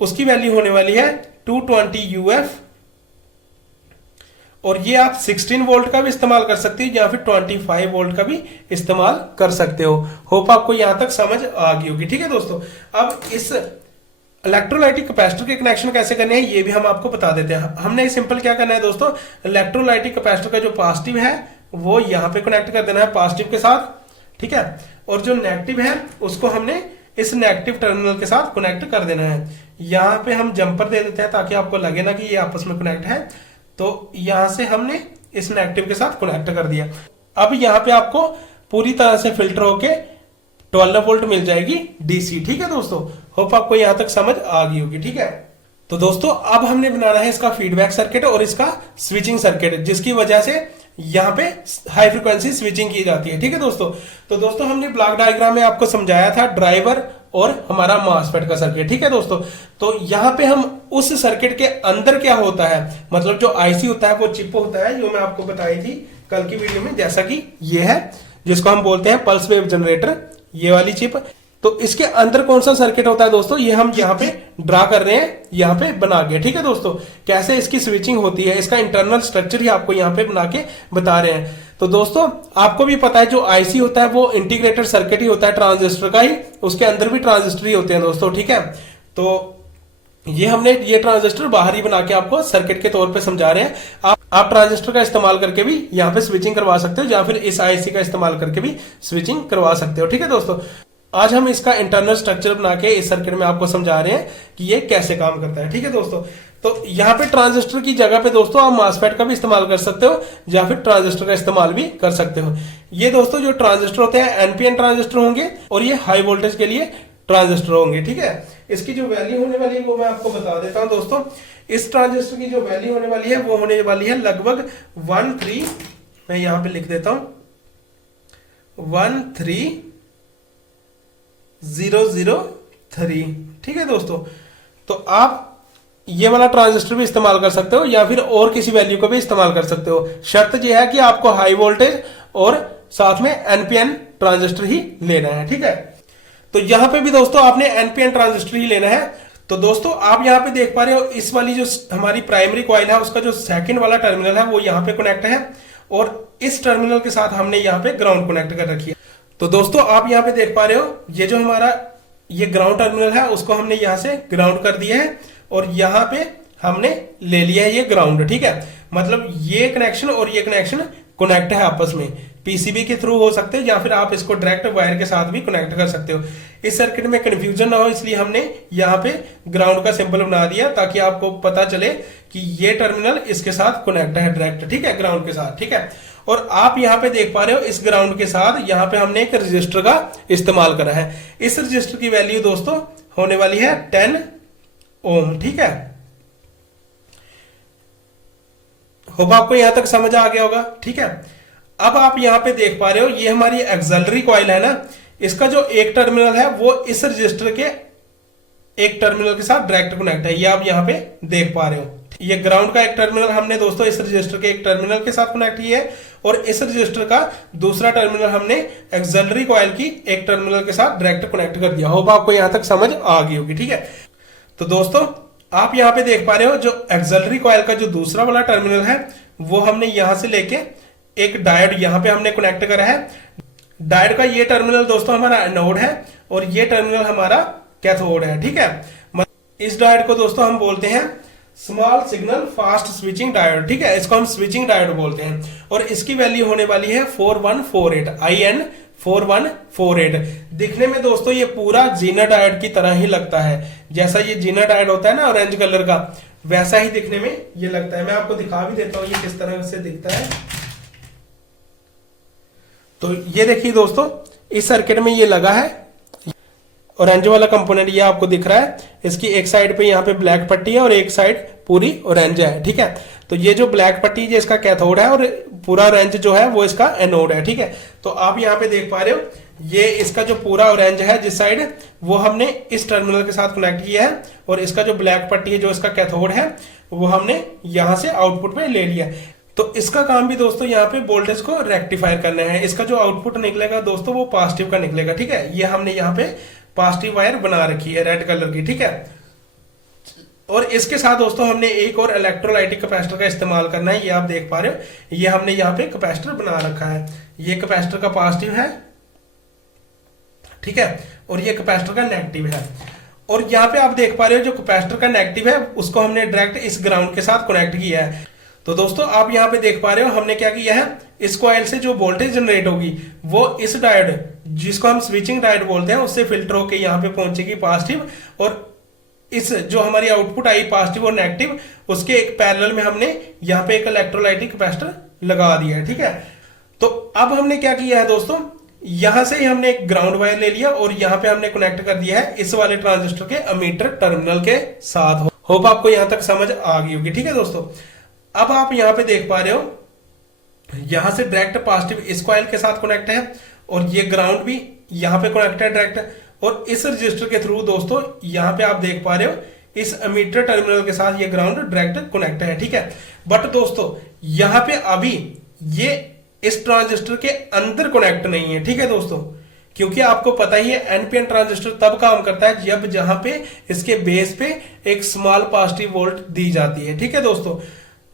उसकी वैल्यू होने वाली है 220 UF, और ये आप 16 वोल्ट का भी इस्तेमाल कर सकते हो या फिर 25 वोल्ट का भी इस्तेमाल कर सकते हो। होप आपको यहां तक समझ आ गई होगी। ठीक है दोस्तों, अब इस इलेक्ट्रोलाइटिक कैपेसिटर के कनेक्शन कैसे करने हैं ये भी हम आपको बता देते हैं। हमने सिंपल क्या करना है दोस्तों, इलेक्ट्रोलाइटिक कैपेसिटर का जो पॉजिटिव है वो यहाँ पे कनेक्ट कर देना है पॉजिटिव के साथ। ठीक है, और जो नेगेटिव है उसको हमने इस नेगेटिव टर्मिनल के साथ कनेक्ट कर देना है। यहाँ पे हम जंपर दे देते हैं ताकि आपको लगे ना कि ये आपस में कनेक्ट है, तो यहां से हमने इस नेगेटिव के साथ कनेक्ट कर दिया। अब यहाँ पे आपको पूरी तरह से फिल्टर होके 12 वोल्ट मिल जाएगी डीसी। ठीक है दोस्तों, होप आपको यहां तक समझ आ गई होगी। ठीक है, तो दोस्तों अब हमने बनाना है इसका फीडबैक सर्किट और इसका स्विचिंग सर्किट, जिसकी वजह से यहाँ पे हाई फ्रिक्वेंसी स्विचिंग की जाती है। ठीक है दोस्तों, तो दोस्तों हमने ब्लॉक डायग्राम में आपको समझाया था ड्राइवर और हमारा मॉसफेट का सर्किट। ठीक है दोस्तों, तो यहाँ पे हम उस सर्किट के अंदर क्या होता है, मतलब जो आईसी होता है वो चिप होता है, जो मैं आपको बताई थी कल की वीडियो में, जैसा कि ये है जिसको हम बोलते हैं पल्स वेव जनरेटर, ये वाली चिप। तो इसके अंदर कौन सा सर्किट होता है दोस्तों, ये हम यहाँ पे ड्रा कर रहे हैं, यहाँ पे बना के। ठीक है दोस्तों, कैसे इसकी स्विचिंग होती है, इसका इंटरनल स्ट्रक्चर ही आपको यहाँ पे बना के बता रहे हैं। तो दोस्तों आपको भी पता है जो आईसी होता है वो इंटीग्रेटेड सर्किट ही होता है ट्रांजिस्टर का ही, उसके अंदर भी ट्रांजिस्टर ही होते हैं दोस्तों। ठीक है, तो ये हमने ये ट्रांजिस्टर बाहर ही बना के आपको सर्किट के तौर पे समझा रहे हैं। आप ट्रांजिस्टर का इस्तेमाल करके भी यहाँ पे स्विचिंग करवा सकते हो, या फिर इस आईसी का इस्तेमाल करके भी स्विचिंग करवा सकते हो। ठीक है दोस्तों, आज हम इसका इंटरनल स्ट्रक्चर बना के इस सर्किट में आपको समझा रहे हैं कि ये कैसे काम करता है। ठीक है दोस्तों, तो यहाँ पे ट्रांजिस्टर की जगह पे दोस्तों आप मॉसफेट का भी इस्तेमाल कर सकते हो, या फिर ट्रांजिस्टर का इस्तेमाल भी कर सकते हो। ये दोस्तों जो ट्रांजिस्टर होते हैं एनपीएन ट्रांजिस्टर होंगे, और ये हाई वोल्टेज के लिए ट्रांजिस्टर होंगे। ठीक है, इसकी जो वैल्यू होने वाली है वो मैं आपको बता देता हूं दोस्तों। इस ट्रांजिस्टर की जो वैल्यू होने वाली है वो होने वाली है लगभग 13, मैं यहां पे लिख देता हूं 13003। ठीक है दोस्तों, तो आप ये वाला ट्रांजिस्टर भी इस्तेमाल कर सकते हो, या फिर और किसी वैल्यू को भी इस्तेमाल कर सकते हो। शर्त यह है कि आपको हाई वोल्टेज और साथ में एनपीएन ट्रांजिस्टर ही लेना है। ठीक है, तो यहां पे भी दोस्तों आपने एनपीएन ट्रांजिस्टर ही लेना है। तो दोस्तों आप यहां पे देख पा रहे हो इस वाली जो हमारी प्राइमरी कॉइल है उसका जो सेकंड वाला टर्मिनल है वो यहां पे कनेक्ट है, और इस टर्मिनल के साथ हमने यहां पे ग्राउंड कनेक्ट कर रखी है। तो दोस्तों आप यहां पे देख पा रहे हो ये जो हमारा ये ग्राउंड टर्मिनल है उसको हमने यहां से ग्राउंड कर दिया है, और यहां पे हमने ले लिया है ये ग्राउंड, ठीक है। मतलब ये कनेक्शन और ये कनेक्शन कनेक्ट है आपस में, पीसीबी के थ्रू हो सकते हैं या फिर आप इसको डायरेक्ट वायर के साथ भी कनेक्ट कर सकते हो। इस सर्किट में कंफ्यूजन ना हो इसलिए हमने यहाँ पे ग्राउंड का सिंबल बना दिया ताकि आपको पता चले कि ये टर्मिनल इसके साथ कनेक्ट है डायरेक्ट, ठीक है, ग्राउंड के साथ, ठीक है। और आप यहाँ पे देख पा रहे हो इस ग्राउंड के साथ यहाँ पे हमने एक रजिस्टर का इस्तेमाल करा है। इस रजिस्टर की वैल्यू दोस्तों होने वाली है 10 ओम, ठीक है। होप आपको यहां तक समझ आ गया होगा, ठीक है। अब आप यहां पे देख पा रहे हो ये हमारी एक्सिलरी कॉइल है ना, इसका जो एक टर्मिनल है वो इस रजिस्टर के एक टर्मिनल के साथ डायरेक्ट कनेक्ट है, ये आप यहां पे देख पा रहे हो। ये ग्राउंड का एक टर्मिनल हमने दोस्तों इस रजिस्टर के एक टर्मिनल के साथ कनेक्ट किया है और इस रजिस्टर का दूसरा टर्मिनल हमने एक्सिलरी कॉइल की एक टर्मिनल के साथ डायरेक्ट कनेक्ट कर दिया। होप आपको यहां तक समझ आ गई होगी, ठीक है। तो दोस्तों आप यहां पे देख पा रहे हो जो एक्सिलरी कॉइल का जो दूसरा वाला टर्मिनल है वो हमने यहां से लेके एक डायोड यहां पे हमने कनेक्ट करा है। डायोड का ये टर्मिनल दोस्तों हमारा एनोड है और ये टर्मिनल हमारा कैथोड है, ठीक है। इस डायोड को दोस्तों हम बोलते हैं small signal fast switching diode, ठीक है, इसको हम स्विचिंग डायोड बोलते हैं और इसकी वैल्यू होने वाली है 4148 IN 4148। दिखने में दोस्तों ये पूरा जीना डायोड की तरह ही लगता है, जैसा ये जीना डायोड होता है ना ऑरेंज कलर का, वैसा ही दिखने में ये लगता है। मैं आपको दिखा भी देता हूं ये किस तरह से दिखता है। तो ये देखिए दोस्तों इस सर्किट में ये लगा है ऑरेंज वाला कंपोनेंट, ये आपको दिख रहा है। इसकी एक साइड पे यहाँ पे ब्लैक पट्टी है और एक साइड पूरी ऑरेंज है, ठीक है। तो ये जो ब्लैक पट्टी ये इसका कैथोड है और पूरा ऑरेंज जो है वो इसका एनोड है, ठीक है। तो आप यहाँ पे देख पा रहे हो ये इसका जो पूरा ऑरेंज है जिस साइड वो हमने इस टर्मिनल के साथ कनेक्ट किया है और इसका जो ब्लैक पट्टी है जो इसका कैथोड है वो हमने यहां से आउटपुट में ले लिया है। तो इसका काम भी दोस्तों यहाँ पे वोल्टेज को रेक्टिफाई करना है। इसका जो आउटपुट निकलेगा दोस्तों वो पॉजिटिव का निकलेगा, ठीक है। ये हमने यहाँ पे पॉजिटिव वायर बना रखी है रेड कलर की, ठीक है। और इसके साथ दोस्तों हमने एक और इलेक्ट्रोलाइटिक कैपेसिटर का इस्तेमाल करना है, ये आप देख पा रहे हो ये हमने यहाँ पे कैपेसिटर बना रखा है। ये कैपेसिटर का पॉजिटिव है, ठीक है, और ये कैपेसिटर का नेगेटिव है। और यहाँ पे आप देख पा रहे हो जो कैपेसिटर का नेगेटिव है उसको हमने डायरेक्ट इस ग्राउंड के साथ कनेक्ट किया है। तो दोस्तों आप यहाँ पे देख पा रहे हो हमने क्या किया है, इस कॉइल से जो वोल्टेज जनरेट होगी वो इस डायोड जिसको हम स्विचिंग डायोड बोलते हैं उससे फिल्टर होकर यहाँ पे पहुंचेगी पॉजिटिव, और इस जो हमारी आउटपुट आई पॉजिटिव और नेगेटिव उसके एक पैरेलल में हमने यहाँ पे एक इलेक्ट्रोलाइटिक कैपेसिटर लगा दिया है, ठीक है। तो अब हमने क्या किया है दोस्तों, यहां से ही हमने एक ग्राउंड वायर ले लिया और यहाँ पे हमने कनेक्ट कर दिया है इस वाले ट्रांजिस्टर के अमीटर टर्मिनल के साथ। होप आपको यहां तक समझ आ गई होगी, ठीक है दोस्तों। अब आप यहां पे देख पा रहे हो यहां से डायरेक्ट पॉजिटिव इस कॉइल के साथ कनेक्ट है और ये ग्राउंड भी यहां पे कनेक्ट है डायरेक्ट, और इस रजिस्टर के थ्रू दोस्तों यहां पे आप देख पा रहे हो इस अमीटर टर्मिनल के साथ ये ग्राउंड डायरेक्ट कनेक्ट है, ठीक है। बट दोस्तों यहां पे अभी ये इस ट्रांजिस्टर के अंदर कनेक्ट नहीं है, ठीक है दोस्तों, क्योंकि आपको पता ही है एनपीएन ट्रांजिस्टर तब काम करता है जब जहां पे इसके बेस पे एक स्मॉल पॉजिटिव वोल्ट दी जाती है, ठीक है दोस्तों।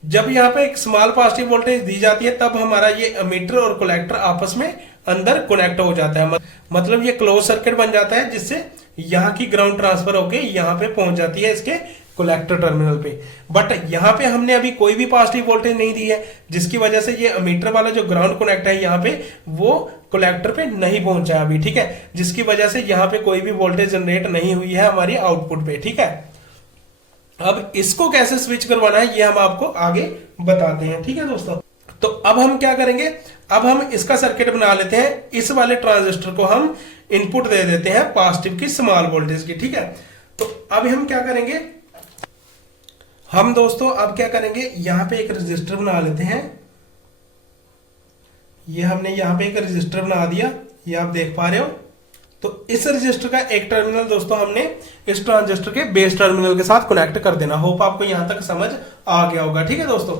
जब यहाँ पे एक स्मॉल पॉजिटिव वोल्टेज दी जाती है तब हमारा ये एमीटर और कलेक्टर आपस में अंदर कनेक्ट हो जाता है, मतलब ये क्लोज सर्किट बन जाता है जिससे यहाँ की ग्राउंड ट्रांसफर होके यहाँ पे पहुंच जाती है इसके कलेक्टर टर्मिनल पे। बट यहाँ पे हमने अभी कोई भी पॉजिटिव वोल्टेज नहीं दी है जिसकी वजह से ये एमीटर वाला जो ग्राउंड कनेक्ट है यहाँ पे वो कलेक्टर पे नहीं पहुंचा है अभी, ठीक है, जिसकी वजह से यहाँ पे कोई भी वोल्टेज जनरेट नहीं हुई है हमारी आउटपुट पे, ठीक है। अब इसको कैसे स्विच करवाना है ये हम आपको आगे बताते हैं, ठीक है दोस्तों। तो अब हम क्या करेंगे, अब हम इसका सर्किट बना लेते हैं, इस वाले ट्रांजिस्टर को हम इनपुट दे देते हैं पॉजिटिव की स्मॉल वोल्टेज की, ठीक है। तो अब हम क्या करेंगे, हम दोस्तों अब क्या करेंगे, यहां पे एक रजिस्टर बना लेते हैं। ये हमने यहां पे एक रजिस्टर बना दिया, ये आप देख पा रहे हो। तो इस रजिस्टर का एक टर्मिनल दोस्तों हमने इस ट्रांजिस्टर के बेस टर्मिनल के साथ कनेक्ट कर देना। होप आपको यहां तक समझ आ गया होगा, ठीक है दोस्तों।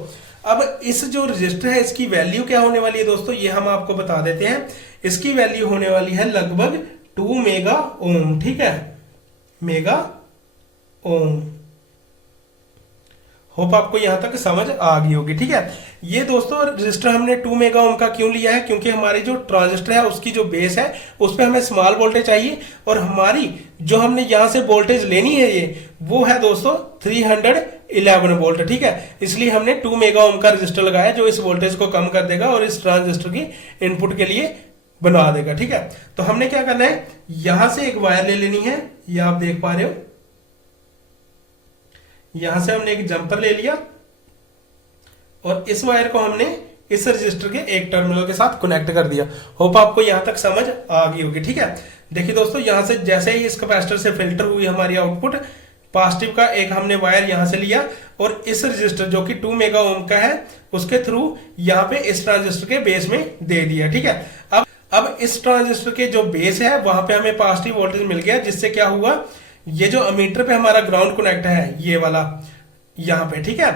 अब इस जो रजिस्टर है इसकी वैल्यू क्या होने वाली है दोस्तों, ये हम आपको बता देते हैं। इसकी वैल्यू होने वाली है लगभग 2 मेगा ओम, ठीक है, मेगा ओम। होप आपको यहां तक समझ आ गई होगी, ठीक है। ये दोस्तों रजिस्टर हमने 2 मेगा ओम का क्यों लिया है, क्योंकि हमारी जो ट्रांजिस्टर है उसकी जो बेस है उस पर हमें स्मॉल वोल्टेज चाहिए और हमारी जो हमने यहां से वोल्टेज लेनी है ये वो है दोस्तों 311 वोल्ट। ठीक है, इसलिए हमने 2 मेगा ओम का रजिस्टर लगाया जो इस वोल्टेज को कम कर देगा और इस ट्रांजिस्टर की इनपुट के लिए बना देगा। ठीक है, तो हमने क्या करना है, यहां से एक वायर ले लेनी है, ये आप देख पा रहे हो, यहां से हमने एक जंपर ले लिया और इस वायर को हमने इस रजिस्टर के एक टर्मिनल के साथ कनेक्ट कर दिया। होप आपको यहां तक समझ आ गई होगी। ठीक है, देखिए दोस्तों, यहां से जैसे ही इस कैपेसिटर से फिल्टर हुई हमारी आउटपुट, पॉजिटिव का एक हमने वायर यहां से लिया और इस रजिस्टर जो कि 2 मेगा ओम का है उसके थ्रू यहां पे इस ट्रांजिस्टर के बेस में दे दिया। ठीक है, अब इस ट्रांजिस्टर के जो बेस है वहां पे हमें पॉजिटिव वोल्टेज मिल गया, जिससे क्या हुआ, ये जो अमीटर पे हमारा ग्राउंड कनेक्ट है ये वाला यहां पे, ठीक है,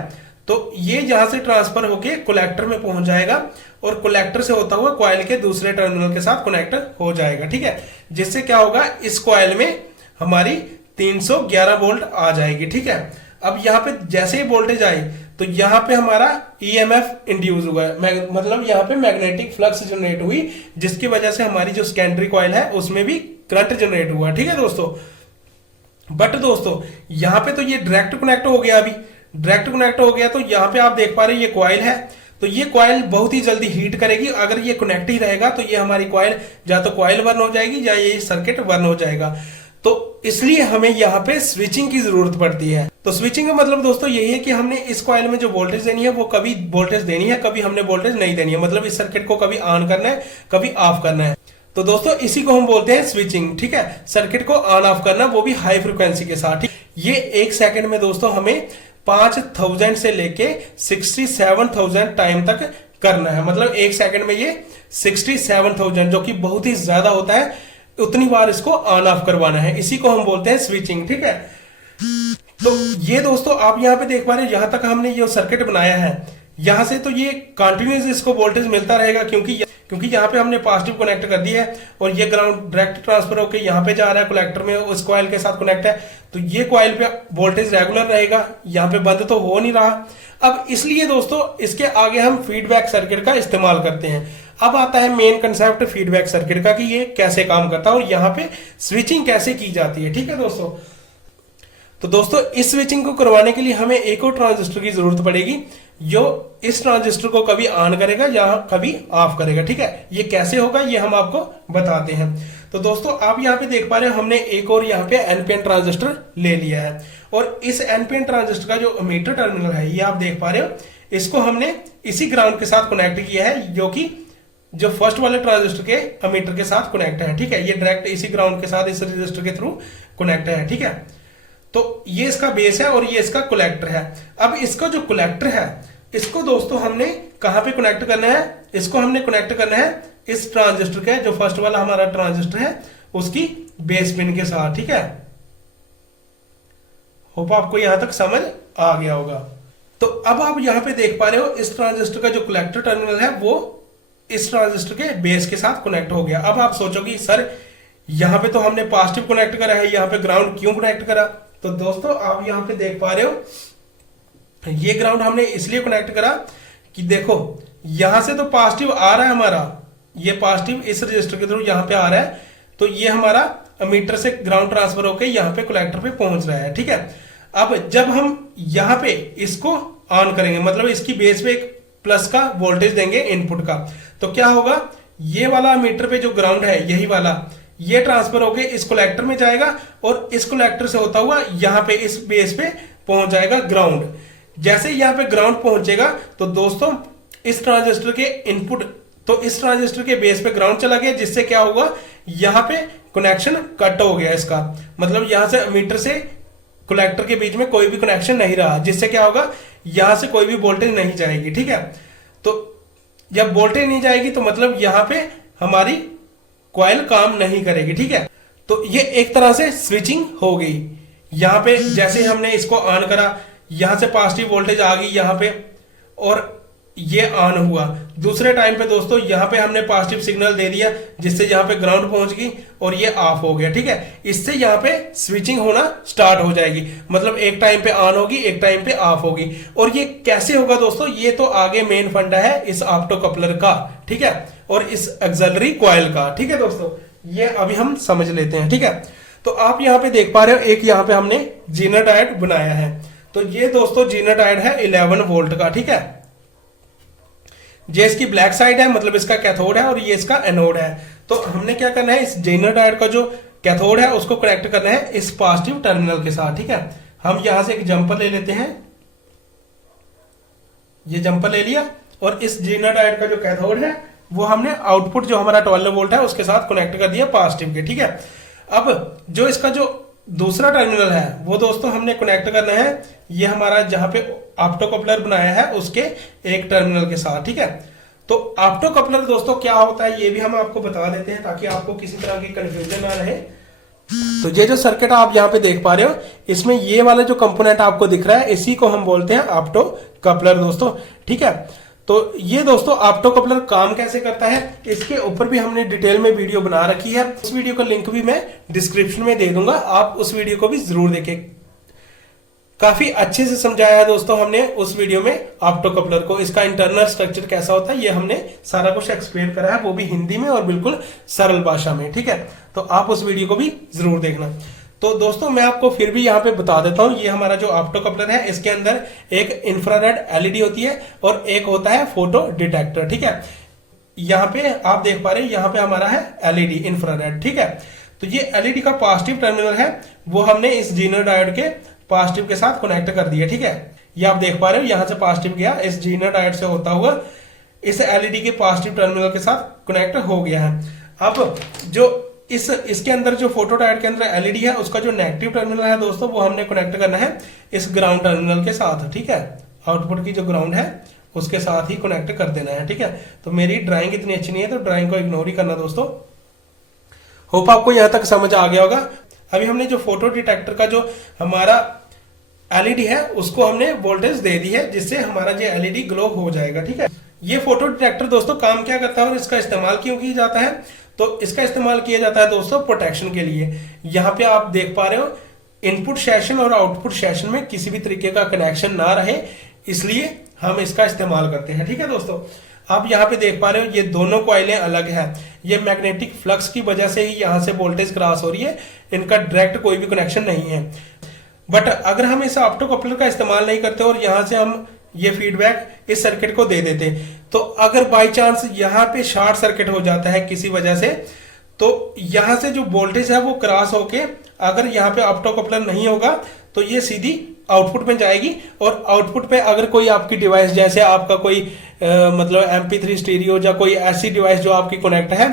तो ये यहां से ट्रांसफर होके कलेक्टर में पहुंच जाएगा और कलेक्टर से होता हुआ कॉइल के दूसरे टर्मिनल के साथ कनेक्ट हो जाएगा। ठीक है, जिससे क्या होगा, इस कॉइल में हमारी 311 वोल्ट आ जाएगी। ठीक है, अब यहाँ पे जैसे ही वोल्टेज आई तो यहाँ पे हमारा ईएमएफ इंड्यूस हुआ है, मतलब यहाँ पे मैग्नेटिक फ्लक्स जनरेट हुई, जिसकी वजह से हमारी जो सेकेंडरी कॉइल है उसमें भी करंट जनरेट हुआ। ठीक है दोस्तों, बट दोस्तों यहाँ पे तो ये डायरेक्ट कनेक्ट हो गया, अभी डायरेक्ट कनेक्ट हो गया, तो यहाँ पे आप देख पा रहे हैं ये कॉइल है, तो ये कॉइल बहुत ही जल्दी हीट करेगी। अगर ये कनेक्ट ही रहेगा तो ये हमारी कॉइल या तो कॉइल बर्न हो जाएगी या ये सर्किट बर्न हो जाएगा। तो इसलिए हमें यहाँ पे स्विचिंग की जरूरत पड़ती है। तो स्विचिंग का मतलब दोस्तों यही है कि हमने इस कॉइल में जो वोल्टेज देनी है वो कभी वोल्टेज देनी है, कभी हमने वोल्टेज नहीं देनी है, मतलब इस सर्किट को कभी ऑन करना है, कभी ऑफ करना है। तो दोस्तों इसी को हम बोलते हैं स्विचिंग। ठीक है, सर्किट को ऑन ऑफ करना, वो भी हाई फ्रिक्वेंसी के साथ। ये 1 सेकंड में दोस्तों हमें 5000 से लेके 67,000 टाइम तक करना है, मतलब 1 सेकंड में ये 67,000, जो कि बहुत ही ज्यादा होता है, उतनी बार इसको ऑन ऑफ करवाना है। इसी को हम बोलते हैं स्विचिंग। ठीक है, तो ये दोस्तों आप यहां पे देख पा रहे हैं, यहां तक हमने ये सर्किट बनाया है, यहां से तो ये कंटिन्यूस इसको वोल्टेज मिलता रहेगा, क्योंकि यहाँ पे हमने पॉजिटिव कनेक्ट कर दिया है और ये ग्राउंड डायरेक्ट ट्रांसफर होकर यहाँ पे जा रहा है कलेक्टर में, उस कॉइल के साथ कनेक्ट है, तो ये कॉइल पे वोल्टेज रेगुलर रहेगा, यहाँ पे बंद तो हो नहीं रहा। अब इसलिए दोस्तों इसके आगे हम फीडबैक सर्किट का इस्तेमाल करते हैं। अब आता है मेन कंसेप्ट फीडबैक सर्किट का, कि ये कैसे काम करता है और यहाँ पे स्विचिंग कैसे की जाती है। ठीक है दोस्तों, तो दोस्तों इस स्विचिंग को करवाने के लिए हमें एक और ट्रांजिस्टर की जरूरत पड़ेगी, जो इस ट्रांजिस्टर को कभी ऑन करेगा या कभी ऑफ करेगा। ठीक है, ये कैसे होगा ये हम आपको बताते हैं। तो दोस्तों आप यहाँ पे देख पा रहे हो, हमने एक और यहाँ पे एनपीएन ट्रांजिस्टर ले लिया है और इस एनपीएन ट्रांजिस्टर का जो मीटर टर्मिनल है ये आप देख पा रहे हो, इसको हमने इसी ग्राउंड के साथ कनेक्ट किया है, जो कि जो फर्स्ट वाले ट्रांजिस्टर के अमीटर के साथ कनेक्ट है। ठीक है, ये डायरेक्ट इसी ग्राउंड के साथ इस रजिस्टर के थ्रू कनेक्ट है। ठीक है, तो ये इसका बेस है और ये इसका कलेक्टर है। अब इसका जो कलेक्टर है इसको दोस्तों हमने कहां पे कनेक्ट करना है, इसको हमने कनेक्ट करना है इस ट्रांजिस्टर के, जो फर्स्ट वाला हमारा ट्रांजिस्टर है उसकी बेस पिन के साथ। ठीक है, होप आपको यहां तक समझ आ गया होगा। तो अब आप यहां पे देख पा रहे हो, इस ट्रांजिस्टर का जो कलेक्टर टर्मिनल है वो इस ट्रांजिस्टर के बेस के साथ कनेक्ट हो गया। अब आप सोचोगे सर यहां पे तो हमने पॉजिटिव कनेक्ट करा है, यहां पे ग्राउंड क्यों कनेक्ट करा? तो दोस्तों आप यहां पे देख पा रहे हो, ये ग्राउंड हमने इसलिए कनेक्ट करा कि देखो यहां से तो पॉजिटिव आ रहा है हमारा, ये पॉजिटिव इस रजिस्टर के थ्रू यहां पे आ रहा है, तो ये हमारा अमीटर से ग्राउंड ट्रांसफर होकर यहां पे कलेक्टर पे पहुंच रहा है। ठीक है, अब जब हम यहां पे इसको ऑन करेंगे, मतलब इसकी बेस पे एक प्लस का वोल्टेज देंगे इनपुट का, तो क्या होगा, ये वाला मीटर पे जो ग्राउंड है यही वाला, ये ट्रांसफर होके इस कलेक्टर में जाएगा और इस कलेक्टर से होता हुआ यहां पे इस बेस पे पहुंच जाएगा ग्राउंड। जैसे यहां पे ग्राउंड पहुंचेगा तो दोस्तों इस ट्रांजिस्टर के इनपुट, तो इस ट्रांजिस्टर के बेस पे ग्राउंड चला गया, जिससे क्या हुआ, यहां पे कनेक्शन कट हो गया इसका, मतलब यहां से मीटर से कलेक्टर के बीच में कोई भी कनेक्शन नहीं रहा, जिससे क्या होगा, यहां से कोई भी वोल्टेज नहीं जाएगी। ठीक है, तो जब वोल्टेज नहीं जाएगी तो मतलब यहां पे हमारी कॉइल काम नहीं करेगी। ठीक है, तो ये एक तरह से स्विचिंग हो गई। यहां पे जैसे हमने इसको ऑन करा, यहां से पॉजिटिव वोल्टेज आ गई यहां पे और ये ऑन हुआ। दूसरे टाइम पे दोस्तों यहां पे हमने पॉजिटिव सिग्नल दे दिया, जिससे यहां पे ग्राउंड पहुंच गई और ये ऑफ हो गया। ठीक है, इससे यहां पे स्विचिंग होना स्टार्ट हो जाएगी, मतलब एक टाइम पे ऑन होगी, एक टाइम पे ऑफ होगी। और ये कैसे होगा दोस्तों, ये तो आगे मेन फंडा है इस ऑप्टो कपलर का, ठीक है, और इस ऑक्सिलरी कॉइल का। ठीक है दोस्तों, ये अभी हम समझ लेते हैं। ठीक है, तो आप यहाँ पे देख पा रहे हो एक यहाँ पे हमने जीनर डायोड बनाया है। तो ये दोस्तों जीनर डायोड है 11 वोल्ट का, ठीक है। ये इसकी ब्लैक साइड है, मतलब इसका कैथोड है, और ये इसका एनोड है। तो हमने क्या करना है, इस जीनर डायोड का जो कैथोड है उसको कनेक्ट करना है इस पॉजिटिव टर्मिनल के साथ, ठीक है। हम यहां से एक जंपर ले लेते हैं, ये जंपर ले लिया, और इस जीनर डायोड का जो कैथोड है वो हमने आउटपुट जो हमारा 12 वोल्ट है उसके साथ कनेक्ट कर दिया पॉजिटिव के, ठीक है। अब जो इसका जो दूसरा टर्मिनल है वो दोस्तों हमने कनेक्ट करना है ये हमारा जहां पे ऑप्टोकपलर बनाया है उसके एक टर्मिनल के साथ, ठीक है। तो ऑप्टोकपलर दोस्तों क्या होता है ये भी हम आपको बता देते हैं ताकि आपको किसी तरह की कंफ्यूजन ना रहे। तो ये जो सर्किट आप यहाँ पे देख पा रहे हो, इसमें ये वाला जो कंपोनेंट आपको दिख रहा है इसी को हम बोलते हैं ऑप्टोकपलर दोस्तों, ठीक है। तो ये दोस्तों ऑप्टोकपलर काम कैसे करता है इसके ऊपर भी हमने डिटेल में वीडियो बना रखी है। उस वीडियो का लिंक भी मैं डिस्क्रिप्शन में दे दूंगा, आप उस वीडियो को भी जरूर देखें। काफी अच्छे से समझाया है दोस्तों हमने उस वीडियो में ऑप्टोकपलर को, इसका इंटरनल स्ट्रक्चर कैसा होता है ये हमने सारा कुछ एक्सप्लेन करा है, वो भी हिंदी में और बिल्कुल सरल भाषा में, ठीक है। तो आप उस वीडियो को भी जरूर देखना। तो दोस्तों मैं आपको फिर भी यहाँ पे बता देता हूँ, ये हमारा जो ऑप्टोकपलर है इसके अंदर एक इंफ्रारेड एलईडी होती है और एक होता है फोटो डिटेक्टर, ठीक है। यहाँ पे आप देख पा रहे हैं यहाँ पे हमारा है एलईडी इंफ्रारेड, ठीक है। तो ये एलईडी का पॉजिटिव टर्मिनल है वो हमने इस जीनर डायोड के पॉजिटिव के साथ कनेक्ट कर दिया, ठीक है। ये आप देख पा रहे हो यहाँ से पॉजिटिव गया, इस जीनर डायोड से होता हुआ इस एलईडी के पॉजिटिव टर्मिनल के साथ कनेक्ट हो गया है। अब जो इसके अंदर जो फोटो डायोड के अंदर एलईडी है उसका जो नेगेटिव टर्मिनल है दोस्तों वो हमने कनेक्ट करना है इस ग्राउंड टर्मिनल के साथ, ठीक है। आउटपुट की जो ग्राउंड है उसके साथ ही कनेक्ट कर देना है, ठीक है। तो मेरी ड्राइंग इतनी अच्छी नहीं है तो ड्राइंग को इग्नोर ही करना दोस्तों। होप आपको यहां तक समझ आ गया होगा। अभी हमने जो फोटो डिटेक्टर का जो हमारा एलईडी है उसको हमने वोल्टेज दे दी है जिससे हमारा जो एलईडी ग्लो हो जाएगा, ठीक है। ये फोटो डिटेक्टर दोस्तों काम क्या करता है और इसका इस्तेमाल क्यों किया जाता है, तो इसका इस्तेमाल किया जाता है दोस्तों प्रोटेक्शन के लिए। यहाँ पे आप देख पा रहे हो इनपुट सेशन और आउटपुट सेशन में किसी भी तरीके का कनेक्शन ना रहे, इसलिए हम इसका इस्तेमाल करते हैं, ठीक है दोस्तों। आप यहाँ पे देख पा रहे हो ये दोनों कॉइलें अलग है, ये मैग्नेटिक फ्लक्स की वजह से ही यहाँ से वोल्टेज क्रॉस हो रही है, इनका डायरेक्ट कोई भी कनेक्शन नहीं है। बट अगर हम इस ऑप्टोकपलर का इस्तेमाल नहीं करते और यहाँ से हम ये फीडबैक इस सर्किट को दे देते, तो अगर बाई चांस यहाँ पे शॉर्ट सर्किट हो जाता है किसी वजह से, तो यहाँ से जो वोल्टेज है वो क्रॉस होके अगर यहाँ पे ऑप्टोकपलर नहीं होगा तो ये सीधी आउटपुट में जाएगी, और आउटपुट पे अगर कोई आपकी डिवाइस जैसे आपका कोई मतलब MP3 स्टीरियो या कोई ऐसी डिवाइस जो आपकी कनेक्ट है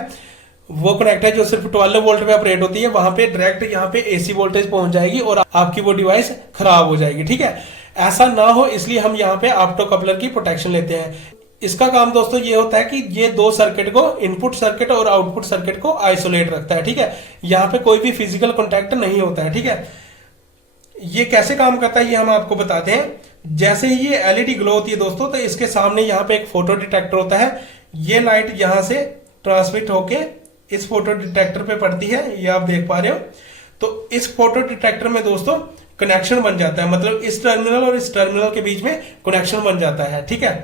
वो कनेक्ट है जो सिर्फ 12 वोल्ट पे ऑपरेट होती है, वहां पे डायरेक्ट यहाँ पे AC वोल्टेज पहुंच जाएगी और आपकी वो डिवाइस खराब हो जाएगी, ठीक है। ऐसा ना हो इसलिए हम यहाँ पे ऑप्टोकपलर की प्रोटेक्शन लेते हैं। इसका काम दोस्तों ये होता है कि ये दो सर्किट को, इनपुट सर्किट और आउटपुट सर्किट को आइसोलेट रखता है, ठीक है। यहाँ पे कोई भी फिजिकल कॉन्टैक्ट नहीं होता है, ठीक है। ये कैसे काम करता है ये हम आपको बताते हैं। जैसे ही ये एलईडी ग्लो होती है दोस्तों तो इसके सामने यहाँ पे एक फोटो डिटेक्टर होता है, ये लाइट यहाँ से ट्रांसमिट होके इस फोटो डिटेक्टर पे पड़ती है, ये आप देख पा रहे हो। तो इस फोटो डिटेक्टर में दोस्तों कनेक्शन बन जाता है, मतलब इस टर्मिनल और इस टर्मिनल के बीच में कनेक्शन बन जाता है, ठीक है।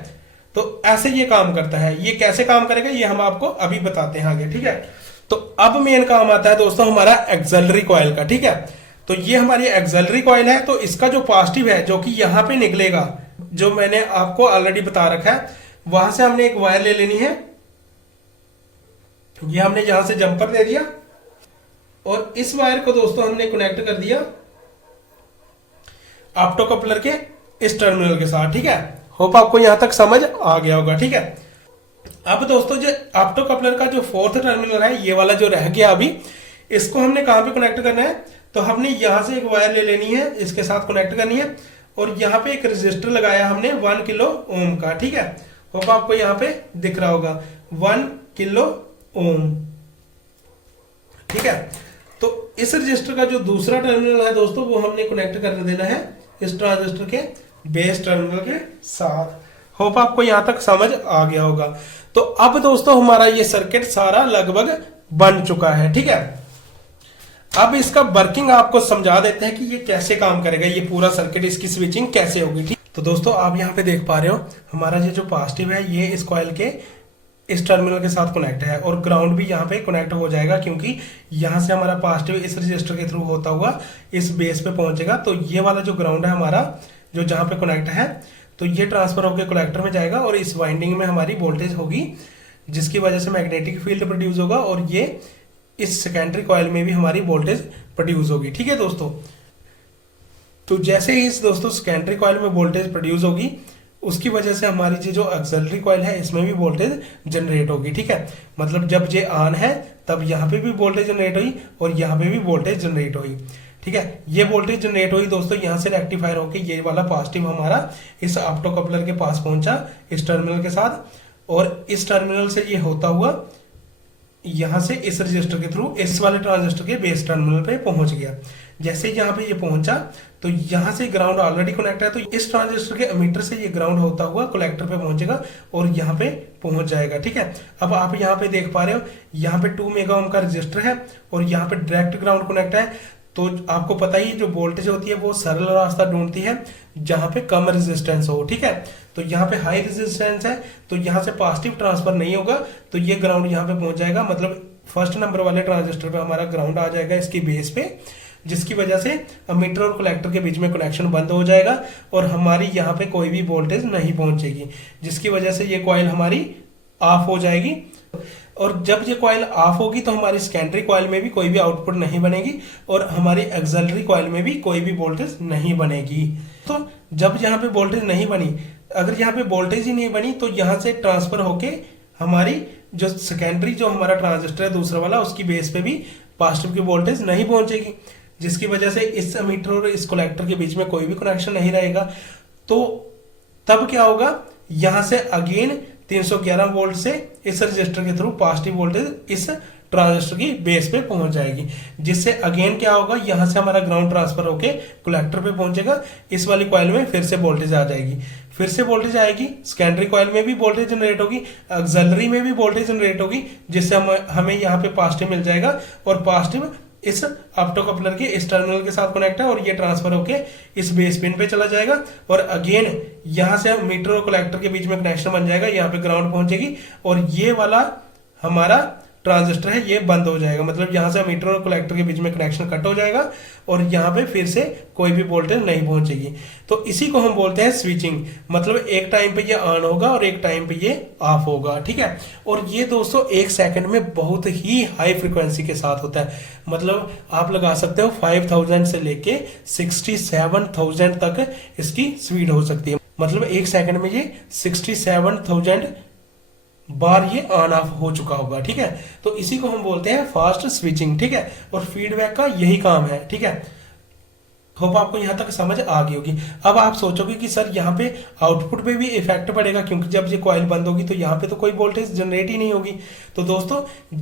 तो ऐसे ये काम करता है। ये कैसे काम करेगा ये हम आपको अभी बताते हैं आगे, ठीक है। तो अब मेन काम आता है दोस्तों हमारा एक्सिलरी कॉइल का, ठीक है। तो ये हमारी एक्सिलरी कॉइल है, तो इसका जो पॉजिटिव है जो कि यहाँ पे निकलेगा, जो मैंने आपको ऑलरेडी बता रखा है, वहां से हमने एक वायर ले लेनी है। ये हमने यहां से जंपर दे दिया और इस वायर को दोस्तों हमने कनेक्ट कर दिया ऑप्टोकपलर के इस टर्मिनल के साथ, ठीक है। होप आपको यहां तक समझ आ गया होगा, ठीक है। अब दोस्तों जो ऑप्टोकपलर का जो फोर्थ टर्मिनल है ये वाला जो रह गया अभी, इसको हमने कहां पे कनेक्ट करना है, तो हमने यहां से एक वायर ले लेनी है, इसके साथ कनेक्ट करनी है, और यहाँ पे एक रेजिस्टर लगाया हमने 1 किलो ओम का, ठीक है। होप आपको यहाँ पे दिख रहा होगा 1 किलो ओम, ठीक है। तो इस रजिस्टर का जो दूसरा टर्मिनल है दोस्तों वो हमने कनेक्ट कर देना है इस ट्रांजिस्टर के बेस टर्मिनल के साथ। होप आपको यहां तक समझ आ गया होगा। तो अब दोस्तों हमारा ये सर्किट सारा लगभग बन चुका है, ठीक है। अब इसका वर्किंग आपको समझा देते हैं कि ये कैसे काम करेगा, ये पूरा सर्किट, इसकी स्विचिंग कैसे होगी, ठीक। तो दोस्तों आप यहाँ पे देख पा रहे हो हमारा ये जो पॉजिटिव है ये इस कॉइल के इस टर्मिनल के साथ कनेक्ट है और ग्राउंड भी यहाँ पे कनेक्ट हो जाएगा, क्योंकि यहाँ से हमारा पॉजिटिव इस रजिस्टर के थ्रू होता हुआ इस बेस पे पहुंचेगा। तो ये वाला जो ग्राउंड है हमारा, जो जहाँ पे कनेक्ट है, तो ये ट्रांसफर होकर कलेक्टर में जाएगा और इस वाइंडिंग में हमारी वोल्टेज होगी, जिसकी वजह से मैग्नेटिक फील्ड प्रोड्यूस होगा और ये इस सेकेंडरी कॉइल में भी हमारी वोल्टेज प्रोड्यूस होगी। ठीक है दोस्तों, तो जैसे ही इस दोस्तों सेकेंडरी कॉइल में वोल्टेज प्रोड्यूस होगी, उसकी वजह से हमारी जो ऑक्सिलरी कॉइल है इसमें भी वोल्टेज जनरेट होगी। ठीक है, मतलब जब ये ऑन है तब यहाँ पे भी वोल्टेज जनरेट हुई और यहाँ पे भी वोल्टेज जनरेट हुई। ठीक है, ये वोल्टेज जनरेट हुई दोस्तों, यहाँ से रेक्टिफायर होकर ये वाला पॉजिटिव हमारा इस ऑप्टो कपलर के पास पहुंचा इस टर्मिनल के साथ, और इस टर्मिनल से ये होता हुआ यहां से इस रजिस्टर के थ्रू इस वाले ट्रांजिस्टर के बेस टर्मिनल पे पहुंच गया। जैसे यहाँ पे ये पहुंचा तो यहाँ से ग्राउंड ऑलरेडी कनेक्ट है, तो इस ट्रांजिस्टर के एमीटर से ये ग्राउंड होता हुआ कलेक्टर पे पहुंचेगा और यहाँ पे पहुंच जाएगा। ठीक है, अब आप यहाँ पे देख पा रहे हो, यहाँ पे 2 मेगा ओम का रजिस्टर है और यहाँ पे डायरेक्ट ग्राउंड कनेक्ट है। तो आपको पता ही जो वोल्टेज होती है वो सरल रास्ता ढूंढती है जहां पे कम रेजिस्टेंस हो। ठीक है, तो यहाँ पे हाई रेजिस्टेंस है तो यहाँ से पॉजिटिव ट्रांसफर नहीं होगा, तो ये ग्राउंड यहाँ पे पहुंच जाएगा, मतलब फर्स्ट नंबर वाले ट्रांजिस्टर पे हमारा ग्राउंड आ जाएगा इसकी बेस पे, जिसकी वजह से एमीटर और कलेक्टर के बीच में कनेक्शन बंद हो जाएगा और हमारी यहाँ पे कोई भी वोल्टेज नहीं पहुंचेगी, जिसकी वजह से ये कॉइल हमारी ऑफ हो जाएगी। और जब ये कॉइल ऑफ होगी तो हमारी सेकेंडरी कॉइल में भी कोई भी आउटपुट नहीं बनेगी और हमारी ऑक्सिलरी कॉइल में भी कोई भी वोल्टेज नहीं बनेगी। तो जब यहाँ पे वोल्टेज नहीं बनी, अगर यहाँ पे वोल्टेज ही नहीं बनी, तो यहाँ से ट्रांसफर होके हमारी जो सेकेंडरी जो हमारा ट्रांजिस्टर है दूसरा वाला, उसकी बेस पे भी पॉजिटिव की वोल्टेज नहीं पहुंचेगी, जिसकी वजह से इस एमीटर और इस कलेक्टर के बीच में कोई भी कनेक्शन नहीं रहेगा। तो तब क्या होगा, यहां से अगेन 311 वोल्ट से इस रजिस्टर के थ्रू पॉजिटिव वोल्टेज इस ट्रांजिस्टर की बेस पे पहुंच जाएगी, जिससे अगेन क्या होगा, यहां से हमारा ग्राउंड ट्रांसफर होके कलेक्टर पे पहुंचेगा, इस वाली कॉइल में फिर से वोल्टेज आ जाएगी, फिर से वोल्टेज आएगी, सेकेंडरी कॉइल में भी वोल्टेज जनरेट होगी, ऑक्सिलरी में भी वोल्टेज जनरेट होगी, जिससे हमें यहाँ पे पॉजिटिव मिल जाएगा और पॉजिटिव इस ऑप्टो कपलर के इस टर्मिनल के साथ कनेक्ट है और ये ट्रांसफर होके इस बेस पिन पे चला जाएगा और अगेन यहां से मीटर और कलेक्टर के बीच में कनेक्शन बन जाएगा, यहाँ पे ग्राउंड पहुंचेगी और ये वाला हमारा ट्रांजिस्टर है ये बंद हो जाएगा, मतलब यहां से मीटर और कलेक्टर के बीच में कनेक्शन कट हो जाएगा और यहाँ पे फिर से कोई भी वोल्टेज नहीं पहुंचेगी। तो इसी को हम बोलते हैं स्विचिंग, मतलब एक टाइम पे ये ऑन होगा और एक टाइम पे ये ऑफ होगा। ठीक है, और ये दोस्तों 1 सेकंड में बहुत ही हाई फ्रिक्वेंसी के साथ होता है, मतलब आप लगा सकते हो 5000 से लेके 67,000 तक इसकी स्पीड हो सकती है, मतलब 1 सेकंड में ये 67,000 बार ये ऑन ऑफ हो चुका होगा। ठीक है, तो इसी को हम बोलते हैं फास्ट स्विचिंग। ठीक है, और फीडबैक का यही काम है। ठीक है, होप आपको यहां तक समझ आ गई होगी। अब आप सोचोगे कि सर यहाँ पे आउटपुट पे भी इफेक्ट पड़ेगा, क्योंकि जब ये कॉइल बंद होगी तो यहाँ पे तो कोई वोल्टेज जनरेट ही नहीं होगी। तो दोस्तों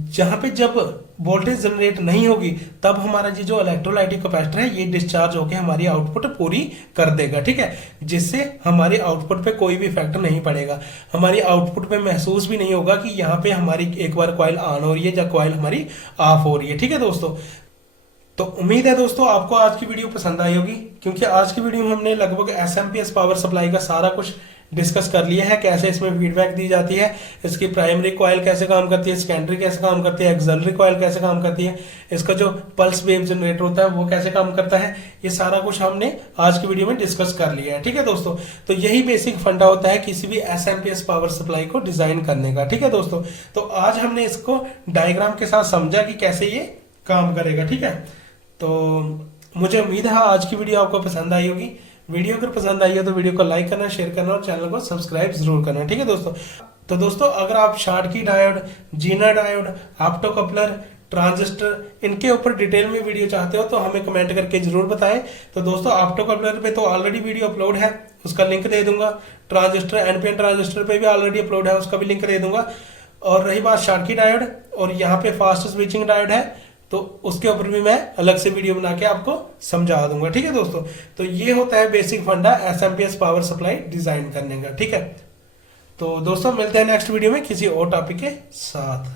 जहां पे जब वोल्टेज जनरेट नहीं होगी तब हमारा ये जो इलेक्ट्रोलाइटिक कैपेसिटर है ये डिस्चार्ज होकर हमारी आउटपुट पूरी कर देगा। ठीक है, जिससे हमारे आउटपुट पे कोई भी इफेक्ट नहीं पड़ेगा, हमारी आउटपुट पे महसूस भी नहीं होगा कि यहाँ पे हमारी एक बार कॉइल ऑन हो रही है या कॉइल हमारी ऑफ हो रही है। ठीक है दोस्तों, तो उम्मीद है दोस्तों आपको आज की वीडियो पसंद आई होगी, क्योंकि आज की वीडियो में हमने लगभग एसएमपीएस पावर सप्लाई का सारा कुछ डिस्कस कर लिया है, कैसे इसमें फीडबैक दी जाती है, इसकी प्राइमरी कॉइल कैसे काम करती है, सेकेंडरी कैसे काम करती है, ऑक्सिलरी कॉइल कैसे काम करती है, इसका जो पल्स वेव जनरेटर होता है वो कैसे काम करता है, ये सारा कुछ हमने आज की वीडियो में डिस्कस कर लिया है। ठीक है दोस्तों, तो यही बेसिक फंडा होता है किसी भी एसएमपीएस पावर सप्लाई को डिजाइन करने का। ठीक है दोस्तों, तो आज हमने इसको डायग्राम के साथ समझा कि कैसे ये काम करेगा। ठीक है, तो मुझे उम्मीद है आज की वीडियो आपको पसंद आई होगी। वीडियो अगर पसंद आई हो तो वीडियो को लाइक करना, शेयर करना और चैनल को सब्सक्राइब जरूर करना। ठीक है दोस्तों, तो दोस्तों अगर आप Schottky diode, Zener diode, opto coupler, transistor इनके ऊपर डिटेल में वीडियो चाहते हो तो हमें कमेंट करके जरूर बताएं। तो दोस्तों ऑप्टो कपलर पे तो ऑलरेडी वीडियो अपलोड है, उसका लिंक दे दूंगा। ट्रांजिस्टर, एनपीएन ट्रांजिस्टर पे भी ऑलरेडी अपलोड है, उसका भी लिंक दे दूंगा। और रही बात शॉर्टकी डायोड और यहाँ पे फास्ट स्विचिंग डायोड है, तो उसके ऊपर भी मैं अलग से वीडियो बना के आपको समझा दूंगा। ठीक है दोस्तों, तो ये होता है बेसिक फंडा एसएमपीएस पावर सप्लाई डिजाइन करने का। ठीक है, तो दोस्तों मिलते हैं नेक्स्ट वीडियो में किसी और टॉपिक के साथ।